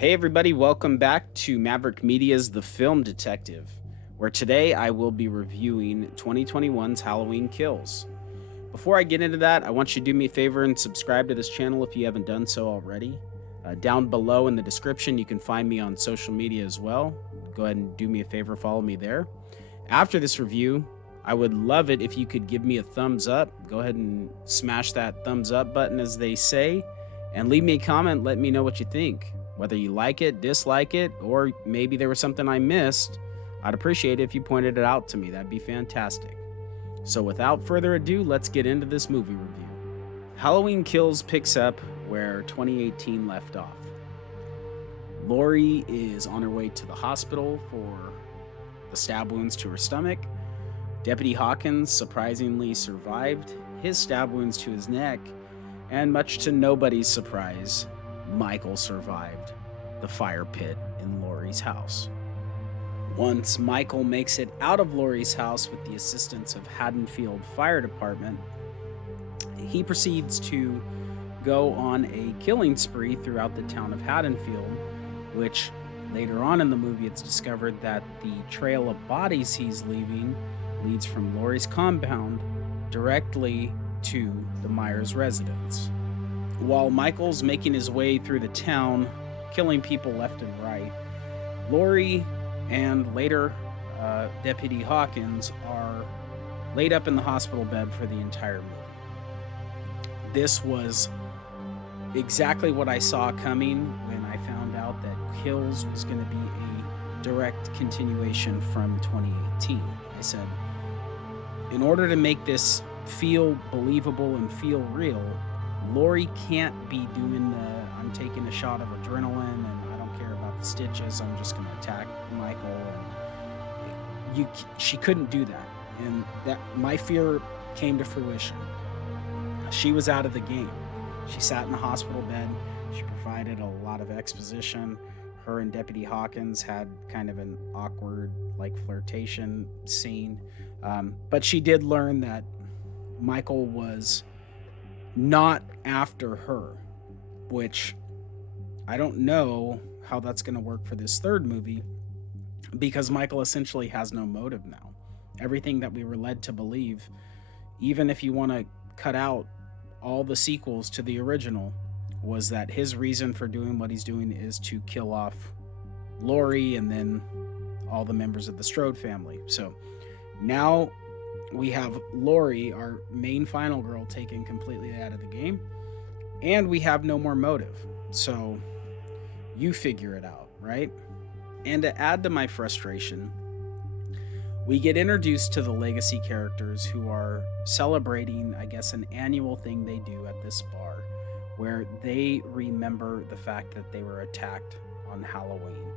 Hey everybody, welcome back to Maverick Media's The Film Detective, where today I will be reviewing 2021's Halloween Kills. Before I get into that, I want you to do me a favor and subscribe to this channel if you haven't done so already. Down below in the description, you can find me on social media as well. Go ahead and do me a favor, follow me there. After this review, I would love it if you could give me a thumbs up. Go ahead and smash that thumbs up button, as they say, and leave me a comment. Let me know what you think. Whether you like it, dislike it, or maybe there was something I missed, I'd appreciate it if you pointed it out to me. That'd be fantastic. So without further ado, let's get into this movie review. Halloween Kills picks up where 2018 left off. Lori is on her way to the hospital for the stab wounds to her stomach. Deputy Hawkins surprisingly survived his stab wounds to his neck, and much to nobody's surprise, Michael survived the fire pit in Lori's house. Once Michael makes it out of Lori's house with the assistance of Haddonfield Fire Department, he proceeds to go on a killing spree throughout the town of Haddonfield, which later on in the movie it's discovered that the trail of bodies he's leaving leads from Lori's compound directly to the Myers residence. While Michael's making his way through the town, killing people left and right, Lori and later Deputy Hawkins are laid up in the hospital bed for the entire movie. This was exactly what I saw coming when I found out that Kills was going to be a direct continuation from 2018. I said, in order to make this feel believable and feel real, Lori can't be doing the I'm taking a shot of adrenaline and I don't care about the stitches, I'm just going to attack Michael. And she couldn't do that. And that my fear came to fruition. She was out of the game. She sat in the hospital bed. She provided a lot of exposition. Her and Deputy Hawkins had kind of an awkward, flirtation scene. But she did learn that Michael was not after her, which I don't know how that's going to work for this third movie, because Michael essentially has no motive now. Everything that we were led to believe, even if you want to cut out all the sequels to the original, was that his reason for doing what he's doing is to kill off Lori and then all the members of the Strode family. So now we have Lori, our main final girl, taken completely out of the game, and we have no more motive. So you figure it out, right? And to add to my frustration, we get introduced to the legacy characters who are celebrating, I guess, an annual thing they do at this bar where they remember the fact that they were attacked on Halloween.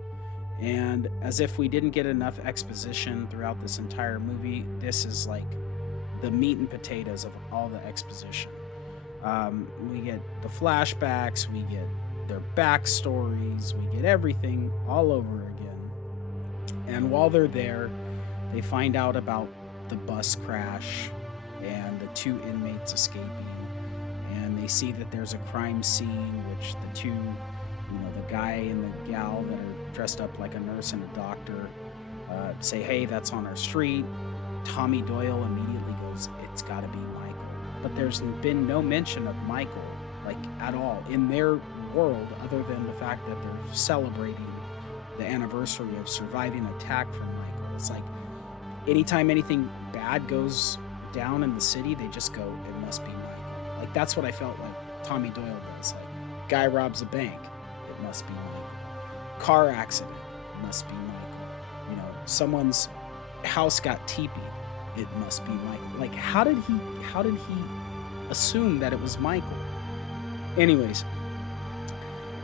And as if we didn't get enough exposition throughout this entire movie, this is like the meat and potatoes of all the exposition. We get the flashbacks, we get their backstories, we get everything all over again. And while they're there, they find out about the bus crash and the two inmates escaping. And they see that there's a crime scene, which the two, the guy and the gal that are dressed up like a nurse and a doctor say, hey, that's on our street. Tommy Doyle immediately goes, it's got to be Michael. But there's been no mention of Michael, at all, in their world, other than the fact that they're celebrating the anniversary of surviving an attack from Michael. It's like, anytime anything bad goes down in the city, they just go, it must be Michael. That's what I felt like Tommy Doyle does. Guy robs a bank, it must be Michael. Car accident, must be Michael. Someone's house got teepeed, it must be Michael. How did he assume that it was Michael? Anyways,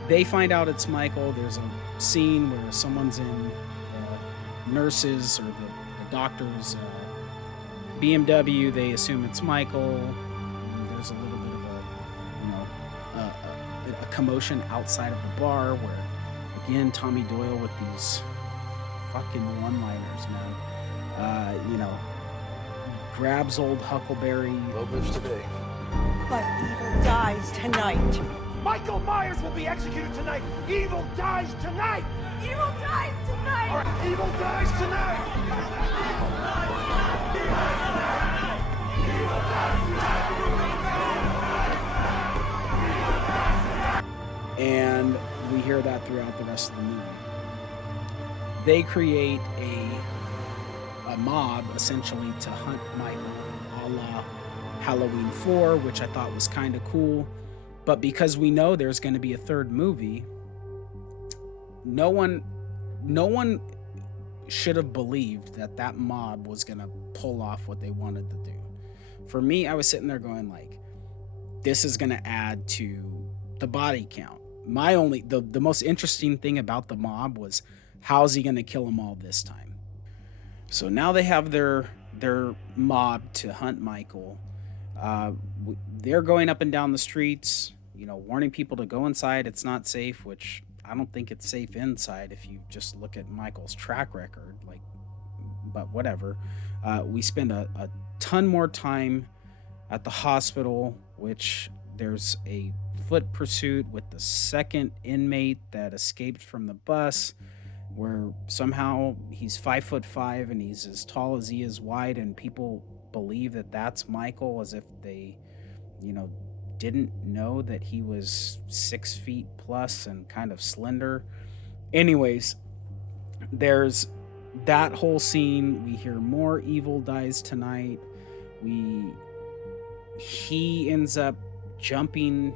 they find out it's Michael. There's a scene where someone's in nurses or the doctor's BMW. They assume it's Michael. There's a little bit of a commotion outside of the bar where, again, Tommy Doyle with these fucking one-liners, man. Grabs old Huckleberry. Low lives today. But evil dies tonight. Michael Myers will be executed tonight. Evil dies tonight. Evil dies tonight. All right, evil dies tonight. And we hear that throughout the rest of the movie. They create a mob essentially to hunt Michael, a la Halloween 4, which I thought was kind of cool. But because we know there's going to be a third movie, no one should have believed that mob was going to pull off what they wanted to do. For me, I was sitting there going like, this is going to add to the body count. The most interesting thing about the mob was, how's he going to kill them all this time? So now they have their mob to hunt Michael. They're going up and down the streets, warning people to go inside. It's not safe, which I don't think it's safe inside if you just look at Michael's track record. But whatever. We spend a ton more time at the hospital, which there's a foot pursuit with the second inmate that escaped from the bus, where somehow he's 5'5" and he's as tall as he is wide, and people believe that that's Michael, as if they, didn't know that he was 6 feet plus and kind of slender. Anyways, there's that whole scene. We hear more evil dies tonight. He ends up jumping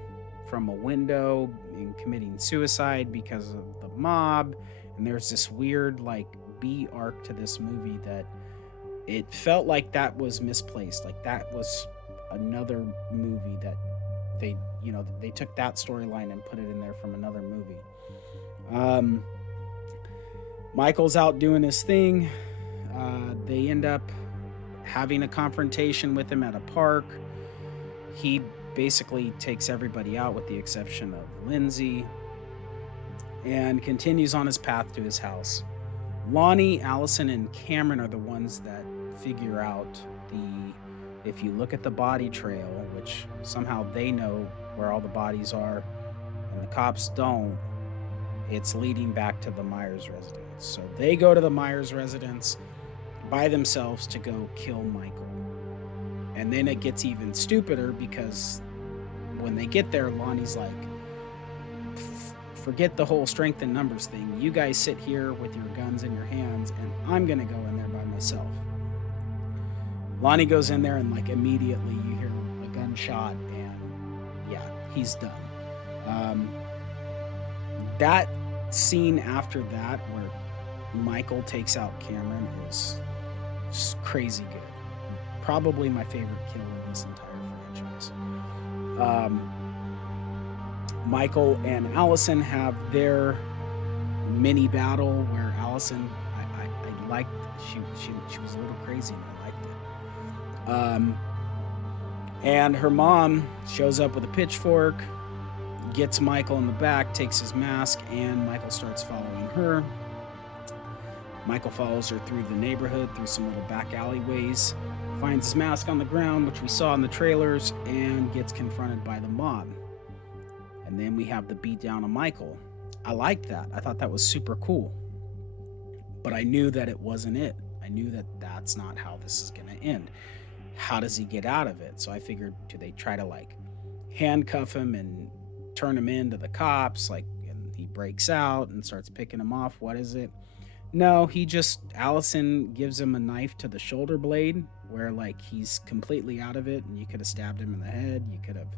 from a window and committing suicide because of the mob. And there's this weird B arc to this movie that it felt like that was misplaced. Like that was another movie that they took that storyline and put it in there from another movie. Michael's out doing his thing. They end up having a confrontation with him at a park. He basically takes everybody out with the exception of Lindsay and continues on his path to his house. Lonnie, Allison, and Cameron are the ones that figure out if you look at the body trail, which somehow they know where all the bodies are and the cops don't, it's leading back to the Myers residence. So they go to the Myers residence by themselves to go kill Michael. And then it gets even stupider because when they get there, Lonnie's like, forget the whole strength in numbers thing. You guys sit here with your guns in your hands, and I'm going to go in there by myself. Lonnie goes in there, and immediately you hear a gunshot, and yeah, he's done. That scene after that, where Michael takes out Cameron, is just crazy good. Probably my favorite kill in this entire franchise. Michael and Allison have their mini battle where Allison, I liked, she was a little crazy and I liked it. And her mom shows up with a pitchfork, gets Michael in the back, takes his mask, and Michael starts following her. Michael follows her through the neighborhood, through some little back alleyways, finds his mask on the ground, which we saw in the trailers, and gets confronted by the mob. And then we have the beatdown of Michael. I liked that. I thought that was super cool. But I knew that it wasn't it. I knew that that's not how this is going to end. How does he get out of it? So I figured, do they try to handcuff him and turn him into the cops? And he breaks out and starts picking him off. What is it? No, Allison gives him a knife to the shoulder blade where he's completely out of it, and you could have stabbed him in the head. You could have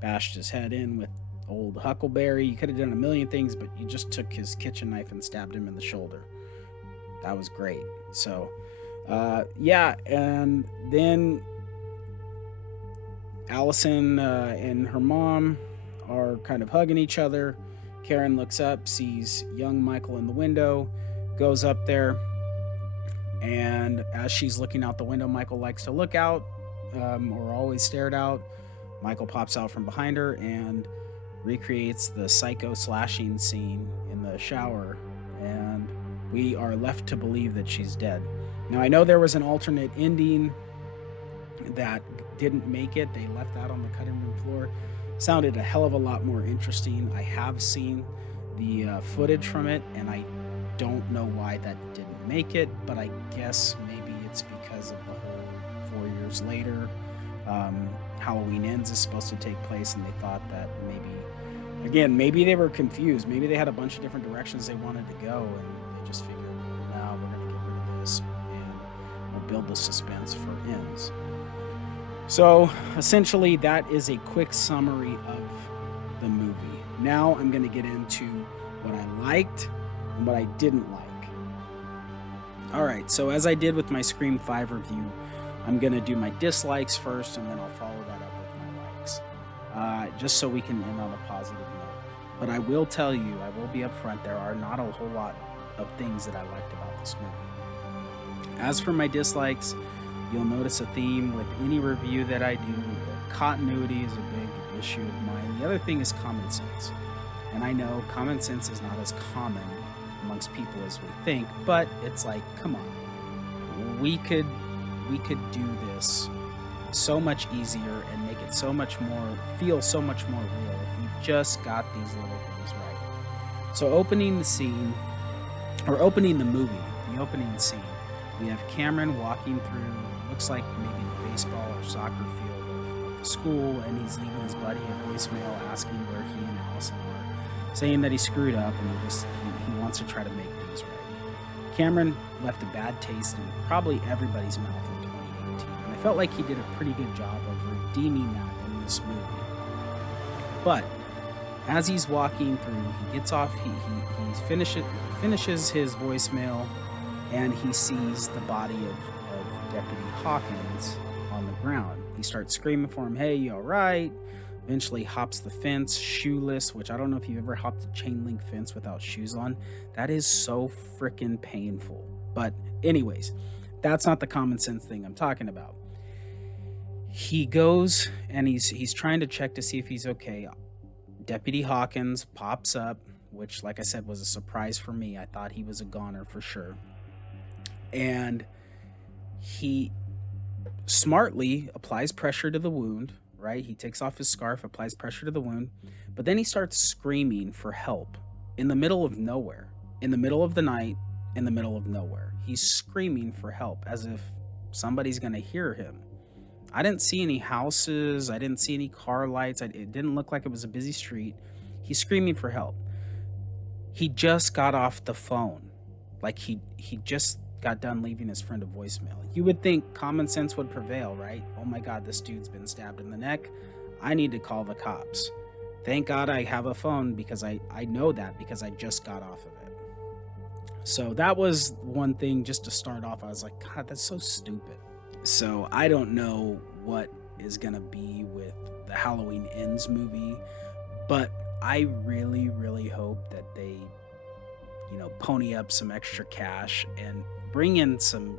bashed his head in with old Huckleberry. You could have done a million things, but you just took his kitchen knife and stabbed him in the shoulder. That was great. So, yeah, and then Allison and her mom are kind of hugging each other. Karen looks up, sees young Michael in the window, goes up there, and as she's looking out the window, Michael likes to look out, or always stared out. Michael pops out from behind her and recreates the psycho slashing scene in the shower, and we are left to believe that she's dead. Now, I know there was an alternate ending that didn't make it. They left that on the cutting room floor. sounded a hell of a lot more interesting. I have seen the footage from it, and I don't know why that didn't make it, but I guess maybe it's because of the whole 4 years later. Halloween Ends is supposed to take place, and they thought that maybe they were confused. Maybe they had a bunch of different directions they wanted to go, and they just figured, no, we're going to get rid of this, and we'll build the suspense for Ends. So essentially, that is a quick summary of the movie. Now I'm going to get into what I liked and what I didn't like. All right, so as I did with my Scream 5 review, I'm going to do my dislikes first, and then I'll follow that up with my likes, just so we can end on a positive note. But I will tell you, I will be upfront, there are not a whole lot of things that I liked about this movie. As for my dislikes, you'll notice a theme with any review that I do. Continuity is a big issue of mine. The other thing is common sense. And I know common sense is not as common amongst people as we think, but it's like, come on. We could do this so much easier and make it feel so much more real if we just got these little things right. So opening the scene, or opening the movie, the opening scene, we have Cameron walking through, looks like maybe the baseball or soccer field of the school, and he's leaving his buddy a voicemail asking where he and Allison are, saying that he screwed up and he wants to try to make things right. Cameron left a bad taste in probably everybody's mouth in 2018, and I felt like he did a pretty good job of redeeming that in this movie. But as he's walking through, he gets off, he finishes his voicemail, and he sees the body of Deputy Hawkins on the ground. He starts screaming for him, hey, you all right? Eventually hops the fence, shoeless, which I don't know if you've ever hopped a chain link fence without shoes on. That is so freaking painful. But anyways, that's not the common sense thing I'm talking about. He goes and he's trying to check to see if he's okay. Deputy Hawkins pops up, which, like I said, was a surprise for me. I thought he was a goner for sure. And he smartly applies pressure to the wound, right? He takes off his scarf, applies pressure to the wound, but then he starts screaming for help in the middle of nowhere, in the middle of the night, in the middle of nowhere. He's screaming for help as if somebody's going to hear him. I didn't see any houses. I didn't see any car lights. It didn't look like it was a busy street. He's screaming for help. He just got off the phone. Like he just got done leaving his friend a voicemail. You would think common sense would prevail, right? Oh my God, this dude's been stabbed in the neck. I need to call the cops. Thank God I have a phone, because I know that because I just got off of it. So that was one thing just to start off. I was like, God, that's so stupid. So I don't know what is going to be with the Halloween Ends movie, but I really, really hope that they, pony up some extra cash and bring in some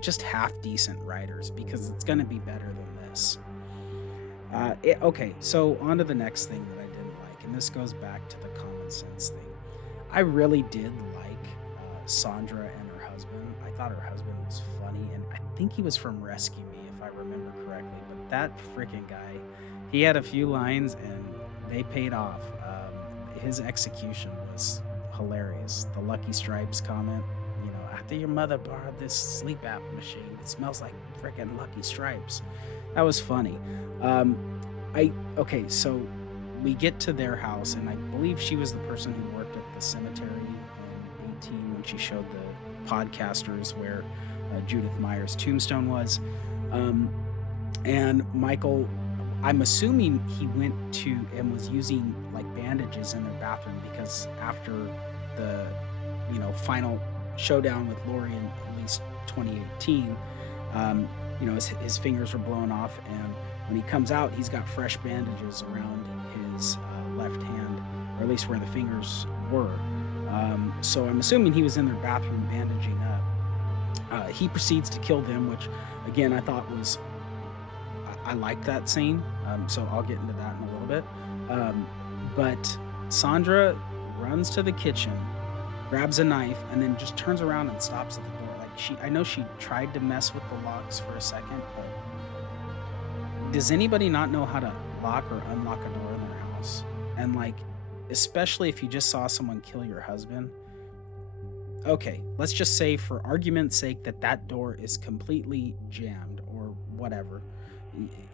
just half decent writers, because it's going to be better than this. Okay, so on to the next thing that I didn't like, and this goes back to the common sense thing. I really did like Sandra and her husband. I thought her husband was funny, and I think he was from Rescue Me, if I remember correctly, but that freaking guy, he had a few lines, and they paid off. His execution was hilarious. The Lucky Stripes comment, after your mother borrowed this sleep app machine, it smells like freaking Lucky Stripes. That was funny. So we get to their house, and I believe she was the person who worked at the cemetery in 18 when she showed the podcasters where Judith Meyer's tombstone was. And Michael, I'm assuming he went to and was using like bandages in their bathroom, because after the final showdown with Laurie in at least 2018, his fingers were blown off, and when he comes out, he's got fresh bandages around his left hand, or at least where the fingers were. So I'm assuming he was in their bathroom bandaging up. He proceeds to kill them, which again I thought was, I liked that scene. So I'll get into that in a little bit. But Sandra runs to the kitchen, grabs a knife, and then just turns around and stops at the door. I know she tried to mess with the locks for a second, but does anybody not know how to lock or unlock a door in their house. And like, especially if you just saw someone kill your husband. Okay, let's just say for argument's sake that that door is completely jammed or whatever.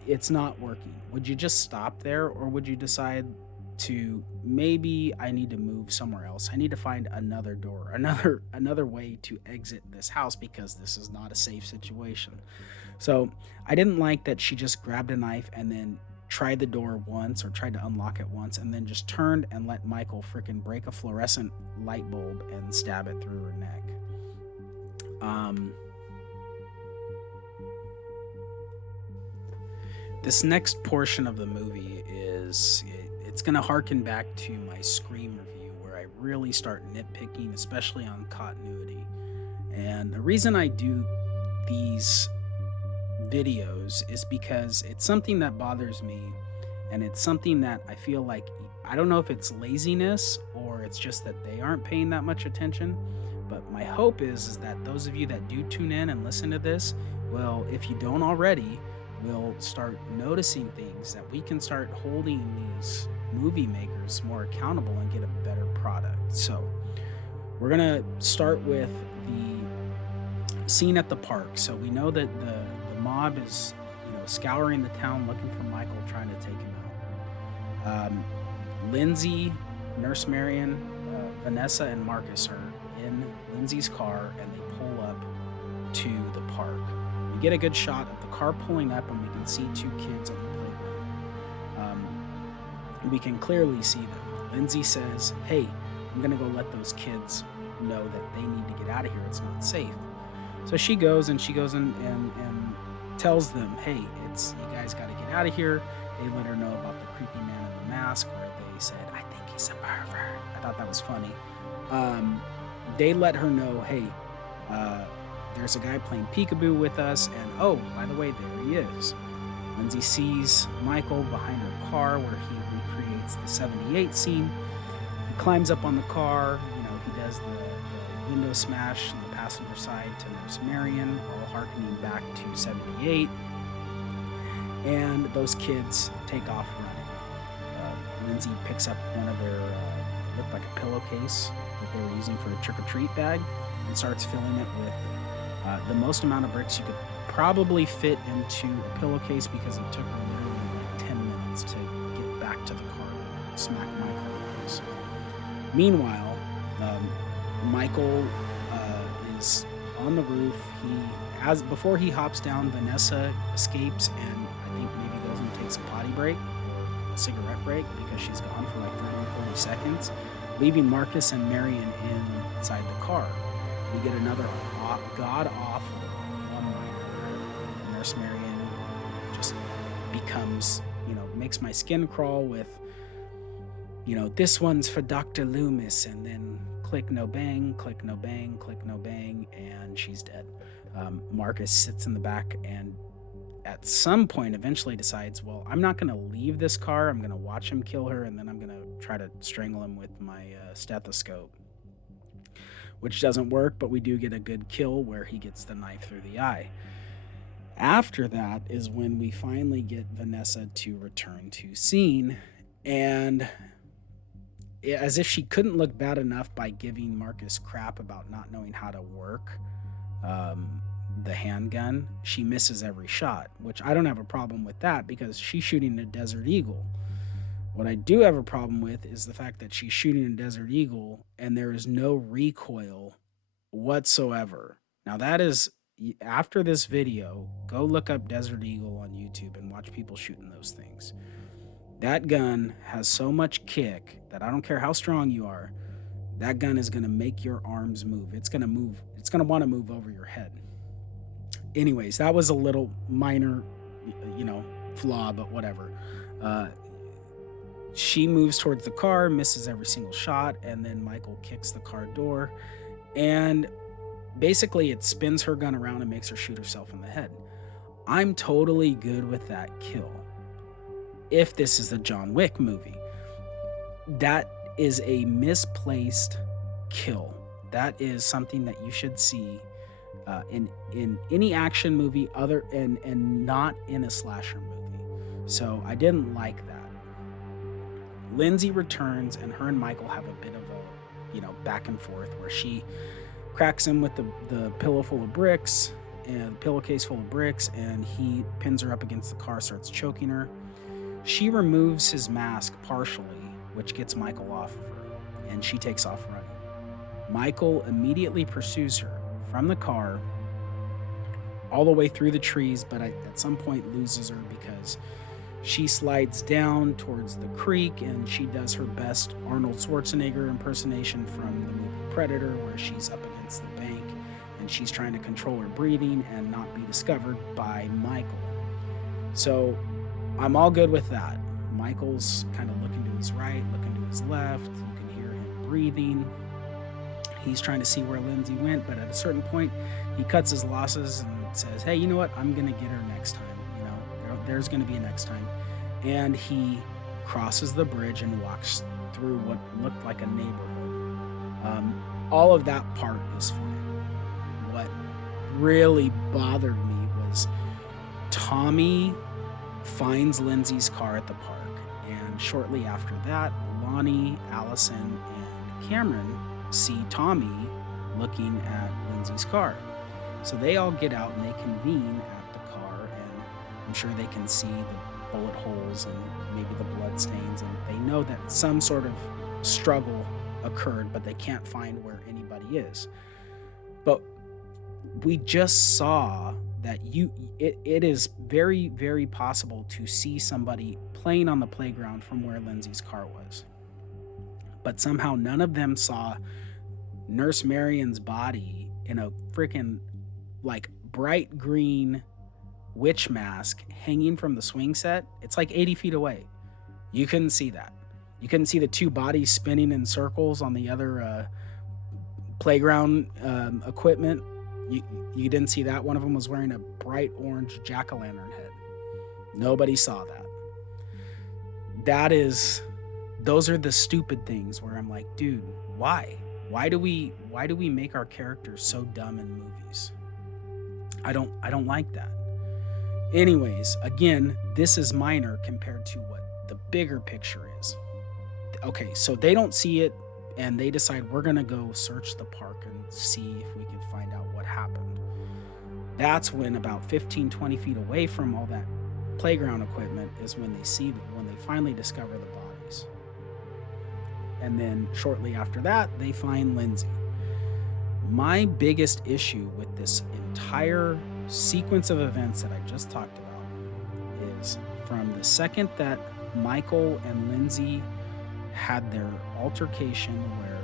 It's not working. Would you just stop there, or would you decide to, maybe I need to move somewhere else? I need to find another door, another way to exit this house because this is not a safe situation. So I didn't like that she just grabbed a knife and then tried the door once, or tried to unlock it once, and then just turned and let Michael freaking break a fluorescent light bulb and stab it through her neck. Um, this next portion of the movie it's going to harken back to my Scream review, where I really start nitpicking, especially on continuity. And the reason I do these videos is because it's something that bothers me, and it's something that I feel like, I don't know if it's laziness or it's just that they aren't paying that much attention, but my hope is that those of you that do tune in and listen to this will, if you don't already, will start noticing things, that we can start holding these movie makers more accountable and get a better product. So we're gonna start with the scene at the park. So we know that the mob is, scouring the town looking for Michael, trying to take him out. Lindsay, Nurse Marion, Vanessa, and Marcus are in Lindsay's car, and they pull up to the park. We get a good shot of the car pulling up, and we can see two kids on the playground. We can clearly see them. Lindsay says, "Hey, I'm gonna go let those kids know that they need to get out of here. It's not safe." So she goes and and tells them, "Hey, you guys got to get out of here." They let her know about the creepy man in the mask, where they said, "I think he's a pervert." I thought that was funny. They let her know, "Hey, there's a guy playing peekaboo with us, and oh, by the way, there he is." Lindsay sees Michael behind her car, where he recreates the 78 scene. He climbs up on the car. He does the window smash on the passenger side to Nurse Marion, all harkening back to 78. And those kids take off running. Lindsay picks up one of their, it looked like a pillowcase that they were using for a trick-or-treat bag, and starts filling it with the most amount of bricks you could probably fit into a pillowcase, because it took her literally like 10 minutes to get back to the car to smack Michael in the face. Meanwhile, Michael is on the roof. Before he hops down, Vanessa escapes, and I think maybe goes and takes a potty break or a cigarette break, because she's gone for like 30 or 40 seconds, leaving Marcus and Marion inside the car. We get another god-awful one-liner where Nurse Marion just becomes, makes my skin crawl with, "This one's for Dr. Loomis," and then click, no bang, click, no bang, click, no bang, and she's dead. Marcus sits in the back and at some point eventually decides, well, I'm not going to leave this car. I'm going to watch him kill her, and then I'm going to try to strangle him with my stethoscope, which doesn't work, but we do get a good kill where he gets the knife through the eye. After that is when we finally get Vanessa to return to scene, and as if she couldn't look bad enough by giving Marcus crap about not knowing how to work the handgun, she misses every shot, which I don't have a problem with that, because she's shooting a Desert Eagle. What I do have a problem with is the fact that she's shooting a Desert Eagle and there is no recoil whatsoever. Now that is, after this video, go look up Desert Eagle on YouTube and watch people shooting those things. That gun has so much kick that I don't care how strong you are, that gun is going to make your arms move. It's going to move. It's going to want to move over your head. Anyways, that was a little minor, flaw, but whatever. She moves towards the car, misses every single shot, and then Michael kicks the car door, and basically it spins her gun around and makes her shoot herself in the head. I'm totally good with that kill. If this is a John Wick movie, that is a misplaced kill. That is something that you should see in any action movie and not in a slasher movie. So I didn't like that. Lindsay returns, and her and Michael have a bit of a, back and forth where she cracks him with the pillow full of bricks and the pillowcase full of bricks, and he pins her up against the car, starts choking her. She removes his mask partially, which gets Michael off of her, and she takes off running. Michael immediately pursues her from the car all the way through the trees, but at some point loses her because she slides down towards the creek, and she does her best Arnold Schwarzenegger impersonation from the movie Predator, where she's up against the bank and she's trying to control her breathing and not be discovered by Michael. So I'm all good with that. Michael's kind of looking to his right, looking to his left. You can hear him breathing. He's trying to see where Lindsay went, but at a certain point, he cuts his losses and says, hey, you know what? I'm going to get her next time. There's going to be a next time. And he crosses the bridge and walks through what looked like a neighborhood. All of that part is fine. What really bothered me was Tommy finds Lindsay's car at the park. And shortly after that, Lonnie, Allison, and Cameron see Tommy looking at Lindsay's car. So they all get out and they convene at the car, and I'm sure they can see the bullet holes and maybe the blood stains, and they know that some sort of struggle occurred, but they can't find where anybody is. But we just saw that it is very, very possible to see somebody playing on the playground from where Lindsay's car was. But somehow none of them saw Nurse Marion's body in a freaking like bright green witch mask hanging from the swing set. It's like 80 feet away. You couldn't see that. You couldn't see the two bodies spinning in circles on the other playground equipment. You didn't see that. One of them was wearing a bright orange jack-o'-lantern head. Nobody saw that. Those are the stupid things where I'm like, dude, why? Why do we make our characters so dumb in movies? I don't like that. Anyways, again, this is minor compared to what the bigger picture is. Okay, so they don't see it, and they decide we're gonna go search the park and see if we can find out what happened. That's when about 15, 20 feet away from all that playground equipment is when they finally discover the bodies. And then shortly after that, they find Lindsay. My biggest issue with this entire sequence of events that I just talked about is from the second that Michael and Lindsay had their altercation where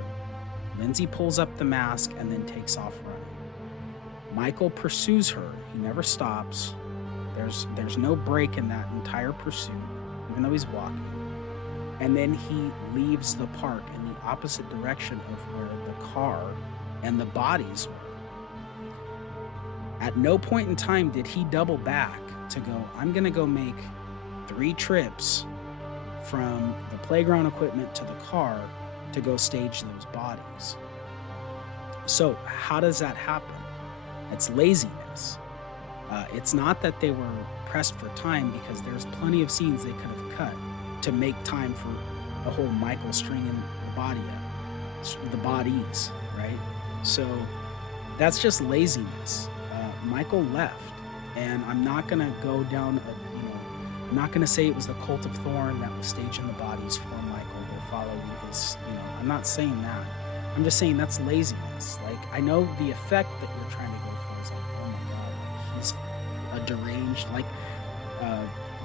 Lindsay pulls up the mask and then takes off running. Michael pursues her. He never stops. There's no break in that entire pursuit, even though he's walking. And then he leaves the park in the opposite direction of where the car and the bodies were. At no point in time did he double back to go, I'm going to go make 3 trips from the playground equipment to the car to go stage those bodies. So how does that happen? It's laziness. It's not that they were pressed for time, because there's plenty of scenes they could have cut to make time for the whole Michael stringing the bodies, right? So that's just laziness. Michael left, and I'm not gonna go down I'm not gonna say it was the Cult of Thorn that was staging the bodies for Michael or following his, I'm not saying that. I'm just saying that's laziness. Like, I know the effect that you're trying to go for is like, oh my god, like he's a deranged, like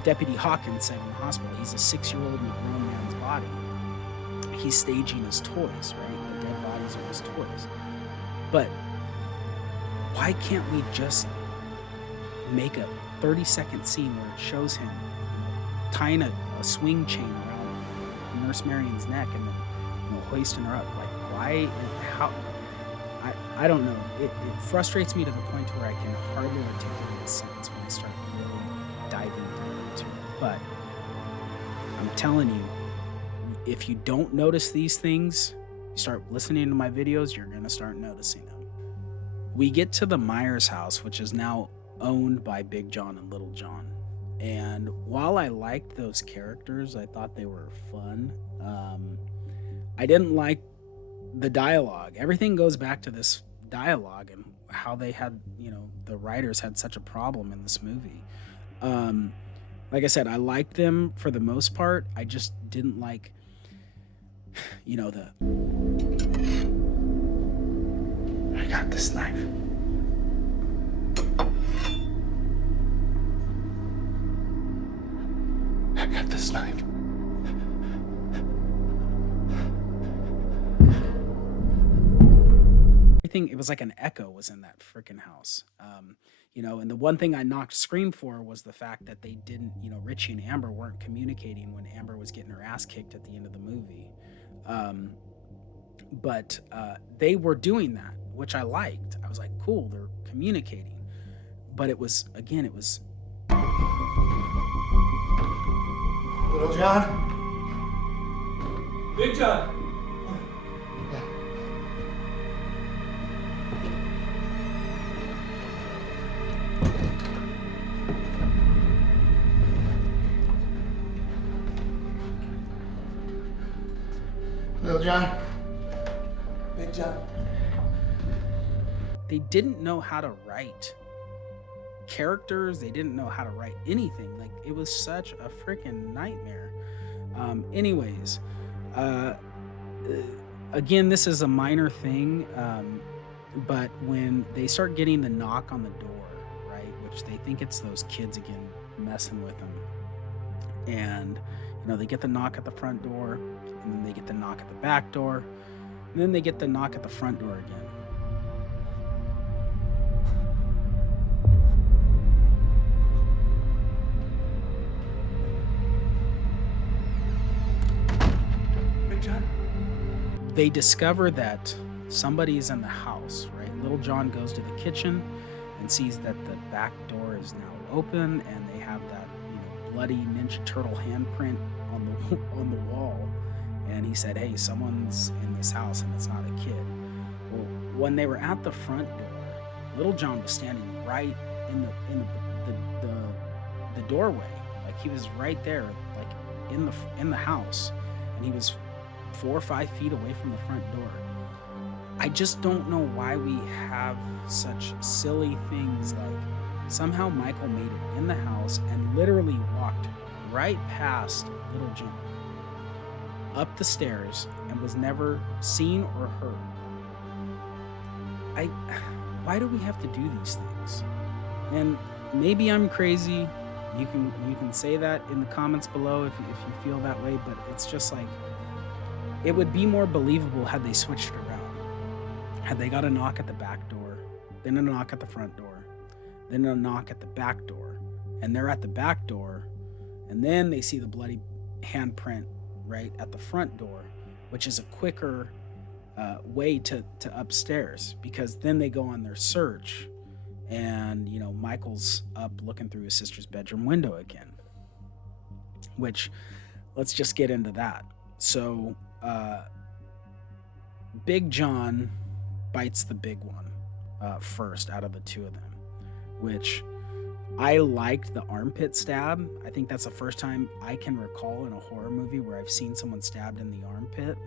Deputy Hawkins said in the hospital, he's a 6-year-old in a grown man's body. He's staging his toys, right? The dead bodies are his toys. But why can't we just make a 30-second scene where it shows him tying a swing chain around Nurse Marion's neck and then hoisting her up? Like, why? How? I don't know. It frustrates me to the point where I can hardly articulate a sentence when I start really diving deep into it. But I'm telling you, if you don't notice these things, you start listening to my videos, you're going to start noticing them. We get to the Myers house, which is now owned by Big John and Little John. And while I liked those characters, I thought they were fun. I didn't like the dialogue. Everything goes back to this dialogue and how they had, the writers had such a problem in this movie. Um, like I said, I liked them for the most part. I just didn't like, the I got this knife. I got this knife. everything. It was like an echo was in that freaking house. And the one thing I knocked Scream for was the fact that they didn't, Richie and Amber weren't communicating when Amber was getting her ass kicked at the end of the movie. But they were doing that, which I liked. I was like, cool, they're communicating. But it was, again, it was. Little John? Big John. Little John? Big John? They didn't know how to write characters. They didn't know how to write anything. Like, it was such a freaking nightmare. Anyways, again, this is a minor thing, but when they start getting the knock on the door, right, which they think it's those kids again messing with them, and they get the knock at the front door, and then they get the knock at the back door, and then they get the knock at the front door again. They discover that somebody's in the house, right? Little John goes to the kitchen and sees that the back door is now open, and they have that, bloody Ninja Turtle handprint on the wall. And he said, "Hey, someone's in this house, and it's not a kid." Well, when they were at the front door, Little John was standing right in the doorway, like he was right there, like in the house, and he was 4 or 5 feet away from the front door. I just don't know why we have such silly things like somehow Michael made it in the house and literally walked right past Little John up the stairs and was never seen or heard. Why do we have to do these things? And maybe I'm crazy. You can say that in the comments below if you feel that way, but it's just like, it would be more believable had they switched it around. Had they got a knock at the back door, then a knock at the front door, then a knock at the back door, and they're at the back door, and then they see the bloody handprint right at the front door, which is a quicker way to upstairs, because then they go on their search, and Michael's up looking through his sister's bedroom window again, which, let's just get into that. So Big John bites the big one first out of the two of them, which I liked the armpit stab. I think that's the first time I can recall in a horror movie where I've seen someone stabbed in the armpit.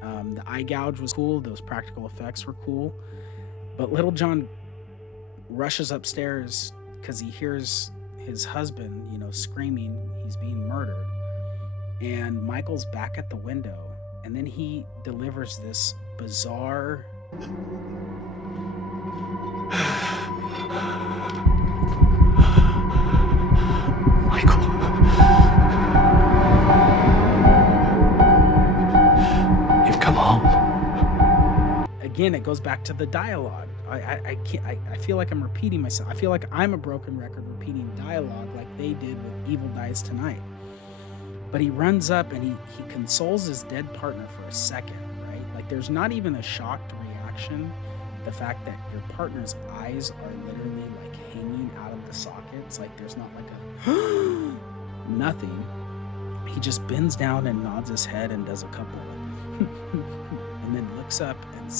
The eye gouge was cool. Those practical effects were cool. But Little John rushes upstairs because he hears his husband, screaming he's being murdered. And Michael's back at the window. And then he delivers this bizarre... Michael. You've come home. Again, it goes back to the dialogue. I can't. I feel like I'm repeating myself. I feel like I'm a broken record repeating dialogue like they did with Evil Dies Tonight. But he runs up and he consoles his dead partner for a second, right? Like, there's not even a shocked reaction. The fact that your partner's eyes are literally like hanging out of the sockets, like there's not like a nothing. He just bends down and nods his head and does a couple and then looks up and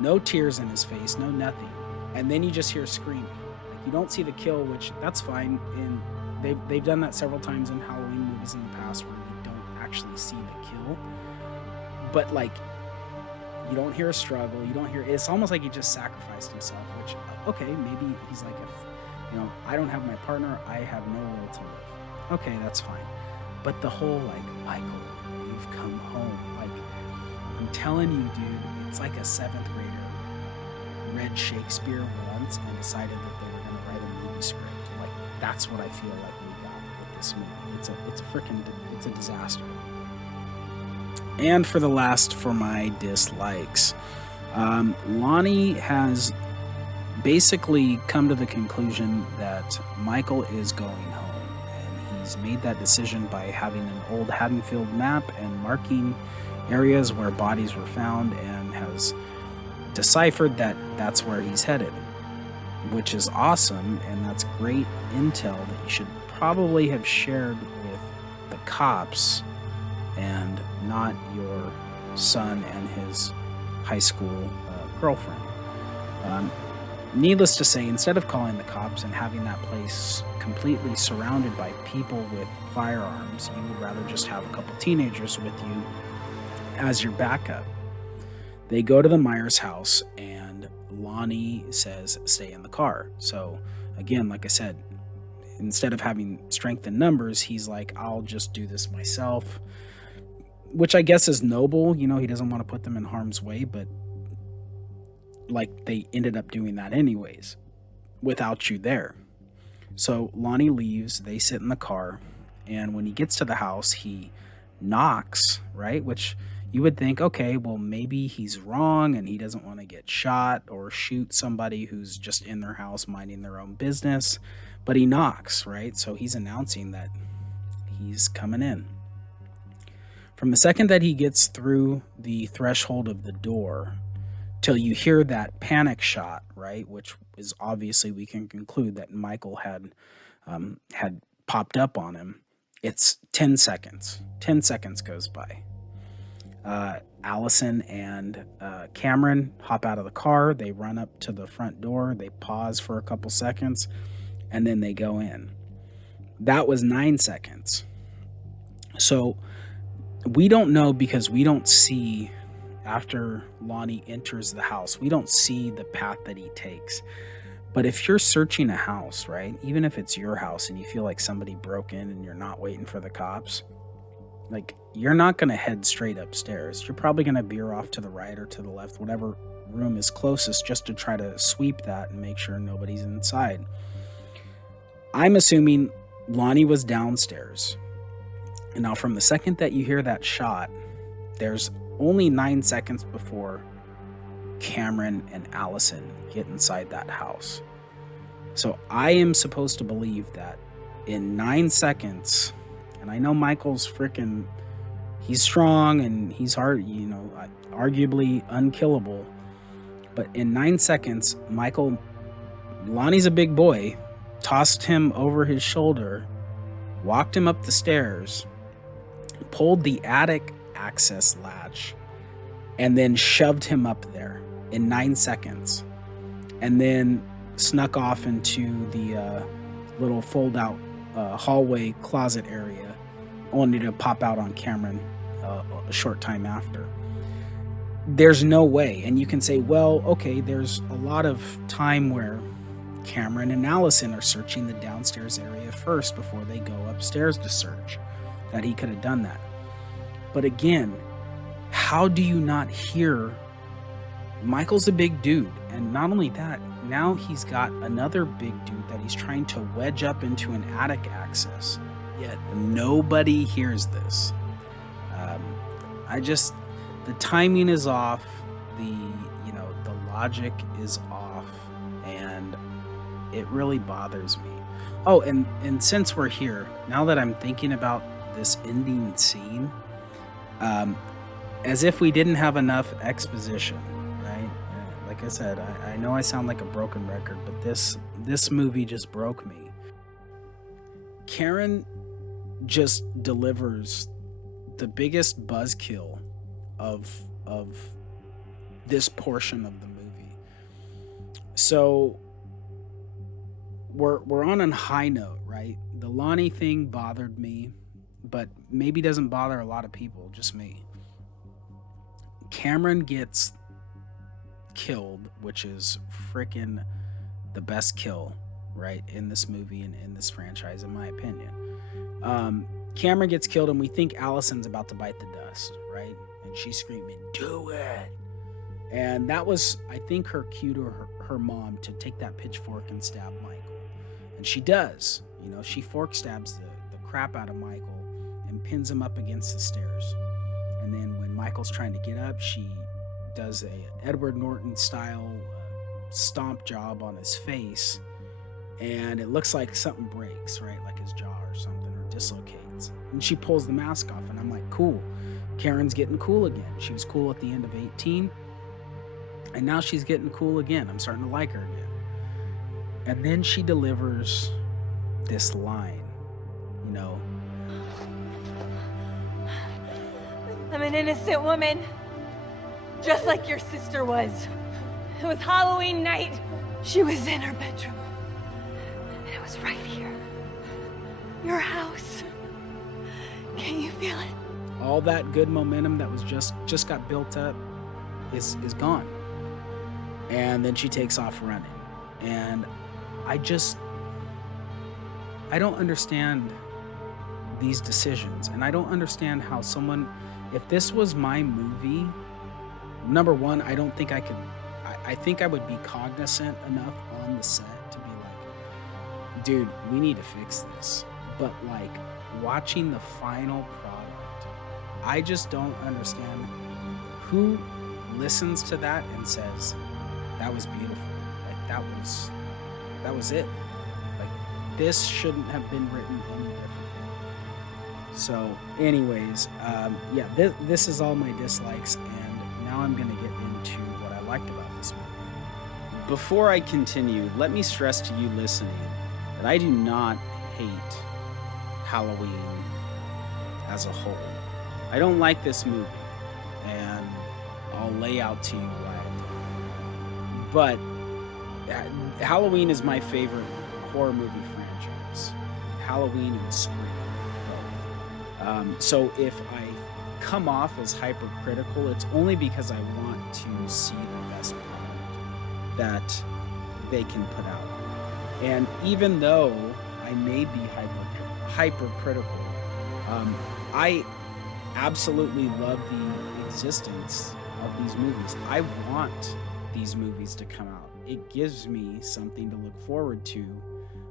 no tears in his face, no nothing. And then you just hear screaming. Like, you don't see the kill, which that's fine. In they've done that several times in Halloween movies in the past where you don't actually see the kill, but like you don't hear a struggle, you don't hear. It's almost like he just sacrificed himself. Which okay, maybe he's like, if I don't have my partner, I have no will to live. Okay, that's fine. But the whole like, Michael, you've come home. Like, I'm telling you, dude, it's like a seventh grader read Shakespeare once and decided that they were going to write a movie script. Like, that's what I feel like we got with this movie. It's a disaster. And for the last, for my dislikes, Lonnie has basically come to the conclusion that Michael is going home, and he's made that decision by having an old Haddonfield map and marking areas where bodies were found, and has deciphered that that's where he's headed, which is awesome, and that's great intel that you should probably have shared with the cops and not your son and his high school girlfriend. Needless to say, instead of calling the cops and having that place completely surrounded by people with firearms, you would rather just have a couple teenagers with you as your backup. They go to the Myers house, and Lonnie says, stay in the car. So again, like I said, instead of having strength in numbers, he's like, I'll just do this myself, which I guess is noble. He doesn't want to put them in harm's way, but like, they ended up doing that anyways without you there. So Lonnie leaves, they sit in the car, and when he gets to the house, he knocks, right? Which you would think, okay, well, maybe he's wrong and he doesn't want to get shot or shoot somebody who's just in their house minding their own business. But he knocks, right? So he's announcing that he's coming in. From the second that he gets through the threshold of the door till you hear that panic shot, right? Which is obviously, we can conclude that Michael had popped up on him. It's 10 seconds. 10 seconds goes by. Allison and Cameron hop out of the car. They run up to the front door. They pause for a couple seconds, and then they go in. That was 9 seconds. So we don't know, because we don't see, after Lonnie enters the house, we don't see the path that he takes. But if you're searching a house, right, even if it's your house and you feel like somebody broke in and you're not waiting for the cops, like, you're not going to head straight upstairs. You're probably going to veer off to the right or to the left, whatever room is closest, just to try to sweep that and make sure nobody's inside. I'm assuming Lonnie was downstairs. And now, from the second that you hear that shot, there's only 9 seconds before Cameron and Allison get inside that house. So I am supposed to believe that in 9 seconds, and I know Michael's he's strong and he's hard, arguably unkillable, but in 9 seconds, Lonnie's a big boy, tossed him over his shoulder, walked him up the stairs, pulled the attic access latch, and then shoved him up there in 9 seconds, and then snuck off into the little fold-out hallway closet area, only to pop out on Cameron a short time after. There's no way. And you can say, well, okay, there's a lot of time where Cameron and Allison are searching the downstairs area first before they go upstairs to search, that he could have done that. But again, how do you not hear? Michael's a big dude, and not only that, now he's got another big dude that he's trying to wedge up into an attic access, yet nobody hears this. The timing is off, the logic is off, and it really bothers me. Oh, and since we're here, now that I'm thinking about this ending scene, as if we didn't have enough exposition, right? Like I said, I know I sound like a broken record, but this movie just broke me. Karen just delivers the biggest buzzkill of this portion of the movie. So we're on a high note, right? The Lonnie thing bothered me, but maybe doesn't bother a lot of people, just me. Cameron gets killed, which is freaking the best kill, right, in this movie and in this franchise, in my opinion. Um, Cameron gets killed, and we think Allison's about to bite the dust, right? And she's screaming, "Do it!" And that was, I think, her cue to her mom to take that pitchfork and stab Michael. And she does. You know, she fork stabs the crap out of Michael and pins him up against the stairs. And then when Michael's trying to get up, she does a Edward Norton style stomp job on his face, and it looks like something breaks, right? Like his jaw or something, or dislocates. And she pulls the mask off, and I'm like, cool. Karen's getting cool again. She was cool at the end of 18, and now she's getting cool again. I'm starting to like her again. And then she delivers this line, you know. I'm an innocent woman, just like your sister was. It was Halloween night. She was in her bedroom. And it was right here. Your house. Can you feel it? All that good momentum that was just got built up is gone. And then she takes off running. And I don't understand these decisions. And I don't understand how someone, if this was my movie, number one, I don't think I could, I think I would be cognizant enough on the set to be like, dude, we need to fix this. But like watching the final product, I just don't understand who listens to that and says, that was beautiful. Like that was it. Like this shouldn't have been written any differently. So anyways, yeah, this is all my dislikes, and now I'm going to get into what I liked about this movie. Before I continue, let me stress to you listening that I do not hate Halloween as a whole. I don't like this movie, and I'll lay out to you why I don't. But Halloween is my favorite horror movie franchise. Halloween and Scream. So if I come off as hypercritical, it's only because I want to see the best product that they can put out. And even though I may be hypercritical, I absolutely love the existence of these movies. I want these movies to come out. It gives me something to look forward to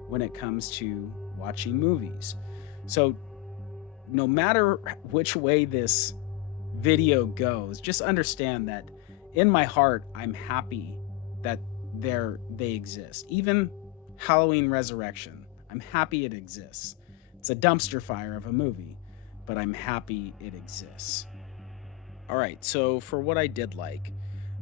when it comes to watching movies. So no matter which way this video goes, just understand that in my heart, I'm happy that they exist. Even Halloween Resurrection, I'm happy it exists. It's a dumpster fire of a movie, but I'm happy it exists. All right, so for what I did like,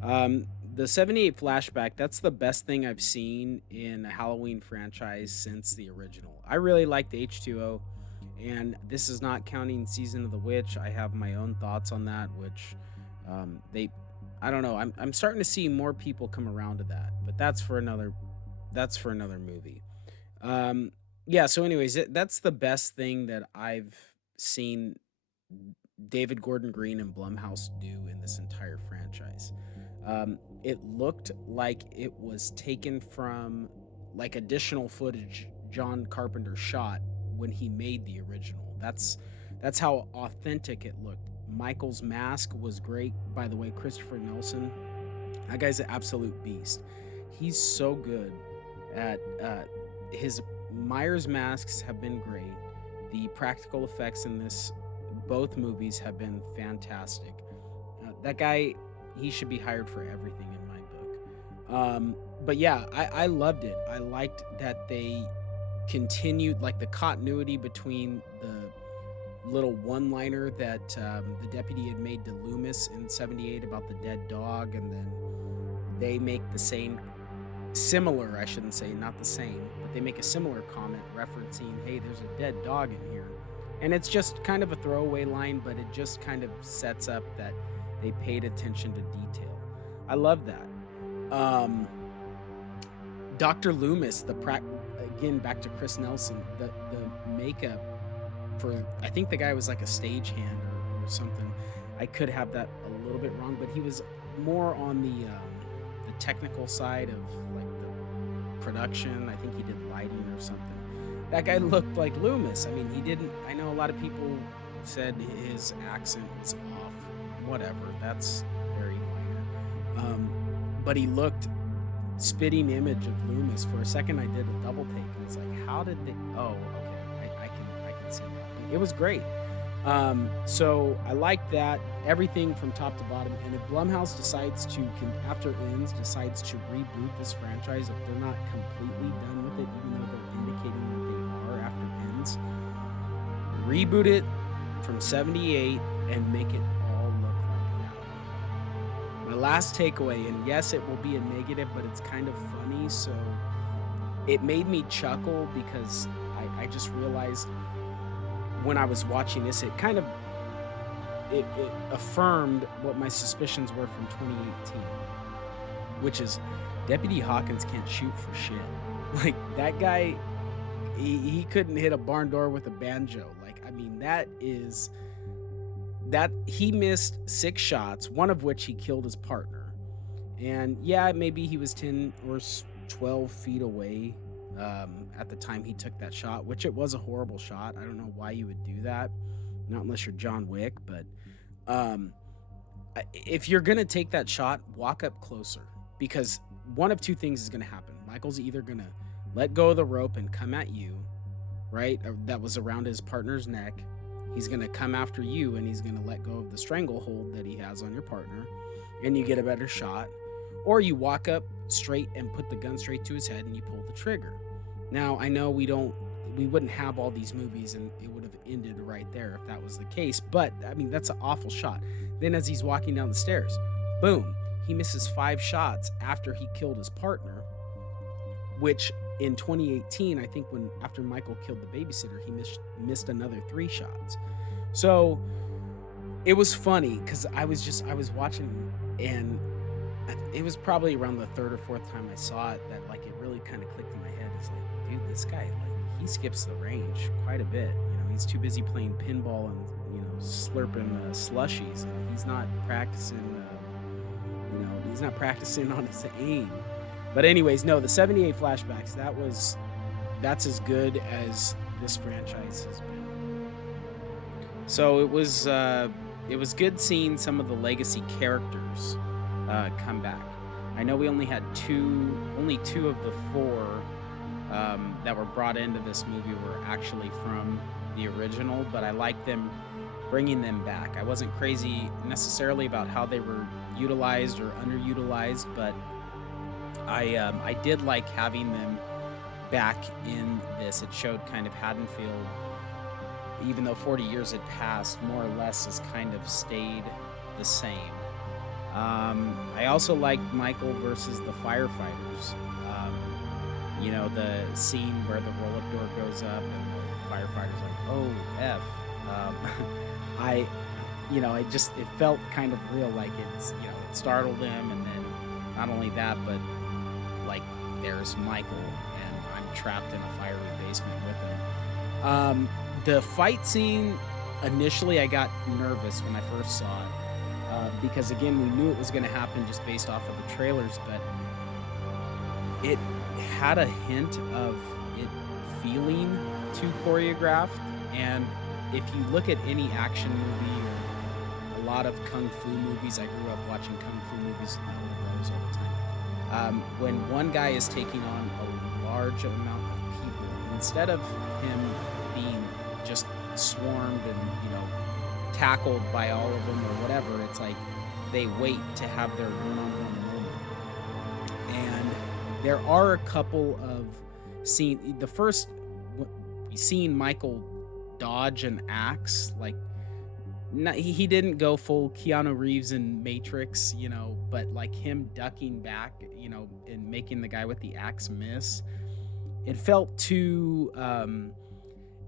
the 78 flashback, that's the best thing I've seen in a Halloween franchise since the original. I really like the H2O. And this is not counting Season of the Witch. I have my own thoughts on that, which I don't know. I'm starting to see more people come around to that, but that's for another movie. Yeah. So, anyways, that's the best thing that I've seen David Gordon Green and Blumhouse do in this entire franchise. It looked like it was taken from like additional footage John Carpenter shot when he made the original. That's how authentic it looked. Michael's mask was great, by the way. Christopher Nelson, that guy's an absolute beast. He's so good at his Myers masks have been great. The practical effects in both movies have been fantastic. That guy, he should be hired for everything in my book. But yeah, I loved it. I liked that they continued like the continuity between the little one-liner that the deputy had made to Loomis in 78 about the dead dog, and then they make the similar, I shouldn't say not the same, but they make a similar comment referencing, hey, there's a dead dog in here. And it's just kind of a throwaway line, but it just kind of sets up that they paid attention to detail. I love that. Dr. Loomis, again, back to Chris Nelson, the makeup for, I think the guy was like a stagehand or something. I could have that a little bit wrong, but he was more on the technical side of like the production. I think he did lighting or something. That guy looked like Loomis. I mean, he didn't. I know a lot of people said his accent was off. Whatever, that's very minor. But he looked spitting image of Loomis. For a second, I did a double take and was like, "How did they?" Oh, okay, I can see that. It was great. So I like that, everything from top to bottom. And if Blumhouse decides to, after Ends, decides to reboot this franchise, if they're not completely done with it, even though they're indicating that they are after Ends, reboot it from 78 and make it all look like that. My last takeaway, and yes, it will be a negative, but it's kind of funny. So it made me chuckle because I just realized when I was watching this, it kind of it affirmed what my suspicions were from 2018, which is Deputy Hawkins can't shoot for shit. Like that guy, he couldn't hit a barn door with a banjo. Like, I mean, that he missed 6 shots, one of which he killed his partner. And yeah, maybe he was 10 or 12 feet away at the time he took that shot, which it was a horrible shot. I don't know why you would do that, not unless you're John Wick, but if you're gonna take that shot, walk up closer, because one of two things is gonna happen. Michael's either gonna let go of the rope and come at you, right? That was around his partner's neck. He's gonna come after you, and he's gonna let go of the stranglehold that he has on your partner, and you get a better shot. Or you walk up straight and put the gun straight to his head and you pull the trigger. Now, I know we wouldn't have all these movies and it would have ended right there if that was the case, but I mean, that's an awful shot. Then as he's walking down the stairs, boom, he misses 5 shots after he killed his partner, which in 2018, I think after Michael killed the babysitter, he missed another 3 shots. So it was funny because I was watching, and it was probably around the 3rd or 4th time I saw it that like it really kind of clicked in my head. It's like, dude, this guy, like, he skips the range quite a bit. You know, he's too busy playing pinball and, you know, slurping slushies, and he's not practicing. He's not practicing on his aim. But anyways, no, the 78 flashbacks, that's as good as this franchise has been. So it was good seeing some of the legacy characters come back. I know we only had two of the 4 that were brought into this movie were actually from the original, but I like them bringing them back. I wasn't crazy necessarily about how they were utilized or underutilized, but I did like having them back in this. It showed kind of Haddonfield, even though 40 years had passed, more or less has kind of stayed the same. I also liked Michael versus the firefighters. The scene where the roll-up door goes up and the firefighter's like, "Oh, F." It felt kind of real, like it startled him, and then not only that, but like there's Michael and I'm trapped in a fiery basement with him. The fight scene, initially I got nervous when I first saw it, because again, we knew it was going to happen just based off of the trailers, but it had a hint of it feeling too choreographed. And if you look at any action movie or a lot of kung fu movies, I grew up watching kung fu movies with my older brothers all the time. When one guy is taking on a large amount of people, instead of him being just swarmed and tackled by all of them or whatever, it's like they wait to have their one-on-one moment. And there are a couple of scenes. The first scene, Michael dodge an axe, like he didn't go full Keanu Reeves in Matrix, but like him ducking back, and making the guy with the axe miss. It felt too.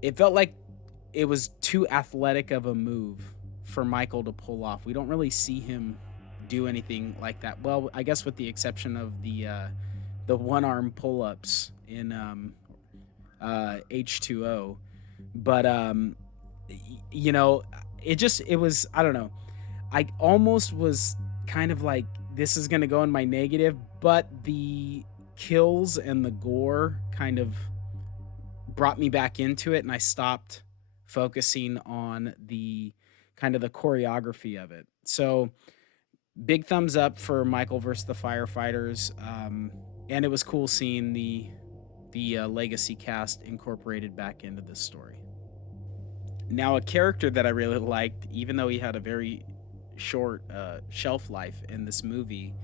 It felt like it was too athletic of a move for Michael to pull off. We don't really see him do anything like that. Well, I guess with the exception of the the one arm pull ups in H2O. But you know, it was, I don't know. I almost was kind of like, this is gonna go in my negative, but the kills and the gore kind of brought me back into it, and I stopped focusing on the kind of the choreography of it. So big thumbs up for Michael versus the firefighters, and it was cool seeing the legacy cast incorporated back into this story. Now, a character that I really liked, even though he had a very short shelf life in this movie,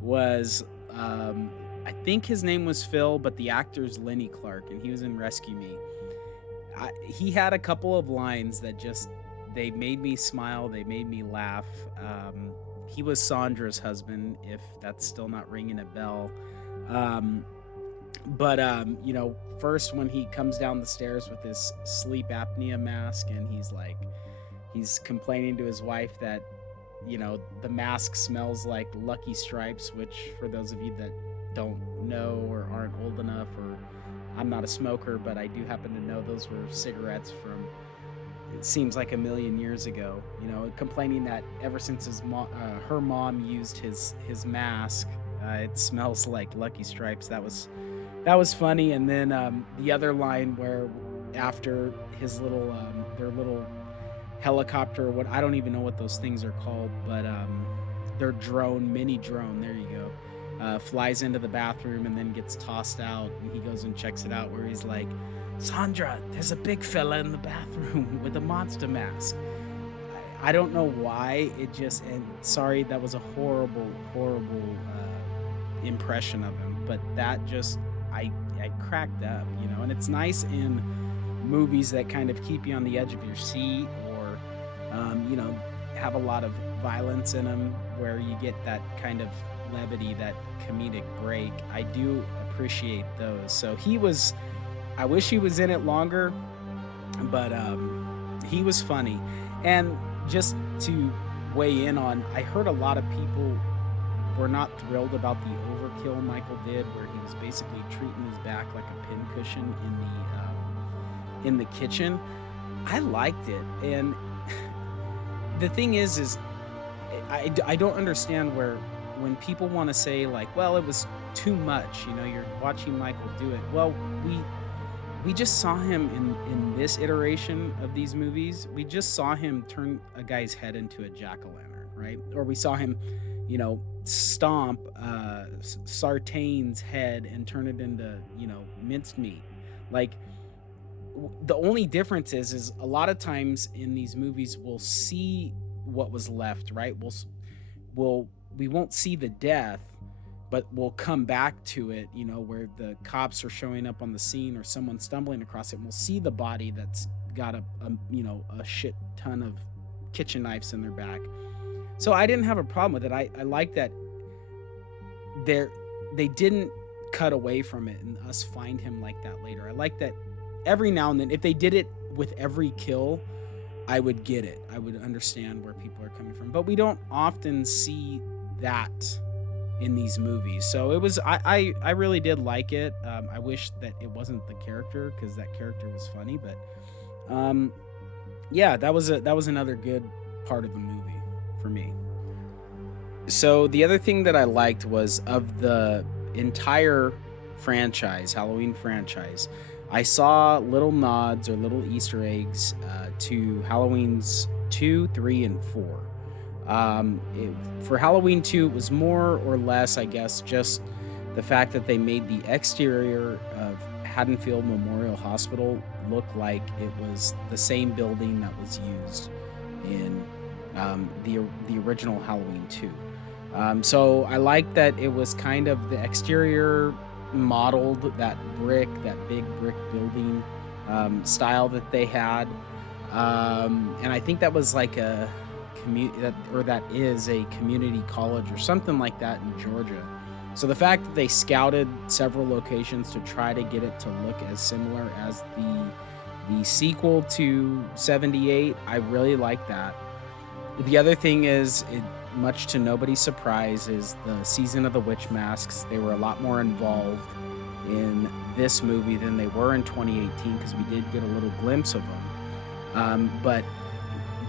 was I think his name was Phil, but the actor's Lenny Clark, and he was in Rescue Me. He had a couple of lines that just, they made me smile, they made me laugh. He was Sandra's husband, if that's still not ringing a bell. Um, but you know, first when he comes down the stairs with his sleep apnea mask, and he's complaining to his wife that, you know, the mask smells like Lucky Stripes, which, for those of you that don't know or aren't old enough, or I'm not a smoker, but I do happen to know those were cigarettes from, it seems like, a million years ago. You know, complaining that ever since her mom used his mask, it smells like Lucky Stripes. That was funny. And then the other line where, after his little their little helicopter, what, I don't even know what those things are called, but their mini drone, there you go, flies into the bathroom and then gets tossed out, and he goes and checks it out, where he's like, Sandra, there's a big fella in the bathroom with a monster mask. I don't know why, it just, and sorry, that was a horrible impression of him, but that just, I cracked up, you know. And it's nice in movies that kind of keep you on the edge of your seat, or you know, have a lot of violence in them, where you get that kind of levity, that comedic break. I do appreciate those. So I wish he was in it longer, but he was funny. And just to weigh in on, I heard a lot of people were not thrilled about the overkill Michael did, where he was basically treating his back like a pincushion in the kitchen. I liked it, and the thing is I don't understand where, when people want to say, like, well, it was too much, you know, you're watching Michael do it. Well, we just saw him in this iteration of these movies. We just saw him turn a guy's head into a jack-o'-lantern, right? Or we saw him, you know, stomp Sartain's head and turn it into, you know, minced meat. Like, the only difference is a lot of times in these movies we'll see what was left, right? We won't see the death, but we'll come back to it, you know, where the cops are showing up on the scene or someone stumbling across it, and we'll see the body that's got a you know, a shit ton of kitchen knives in their back. So I didn't have a problem with it. I like that they didn't cut away from it and us find him like that later. I like that every now and then, if they did it with every kill, I would get it. I would understand where people are coming from. But we don't often see that in these movies. So it was, I really did like it. I wish that it wasn't the character, because that character was funny. But yeah, that was another good part of the movie for me. So the other thing that I liked was, of the entire franchise, Halloween franchise, I saw little nods or little Easter eggs to Halloween's 2, 3, and 4. For Halloween 2, it was more or less, I guess, just the fact that they made the exterior of Haddonfield Memorial Hospital look like it was the same building that was used in the original Halloween 2. So I like that it was kind of the exterior modeled that big brick building style that they had. And I think that was like that is a community college or something like that in Georgia. So the fact that they scouted several locations to try to get it to look as similar as the sequel to 78, I really like that. The other thing is, much to nobody's surprise, is the season of the witch masks. They were a lot more involved in this movie than they were in 2018 because we did get a little glimpse of them. But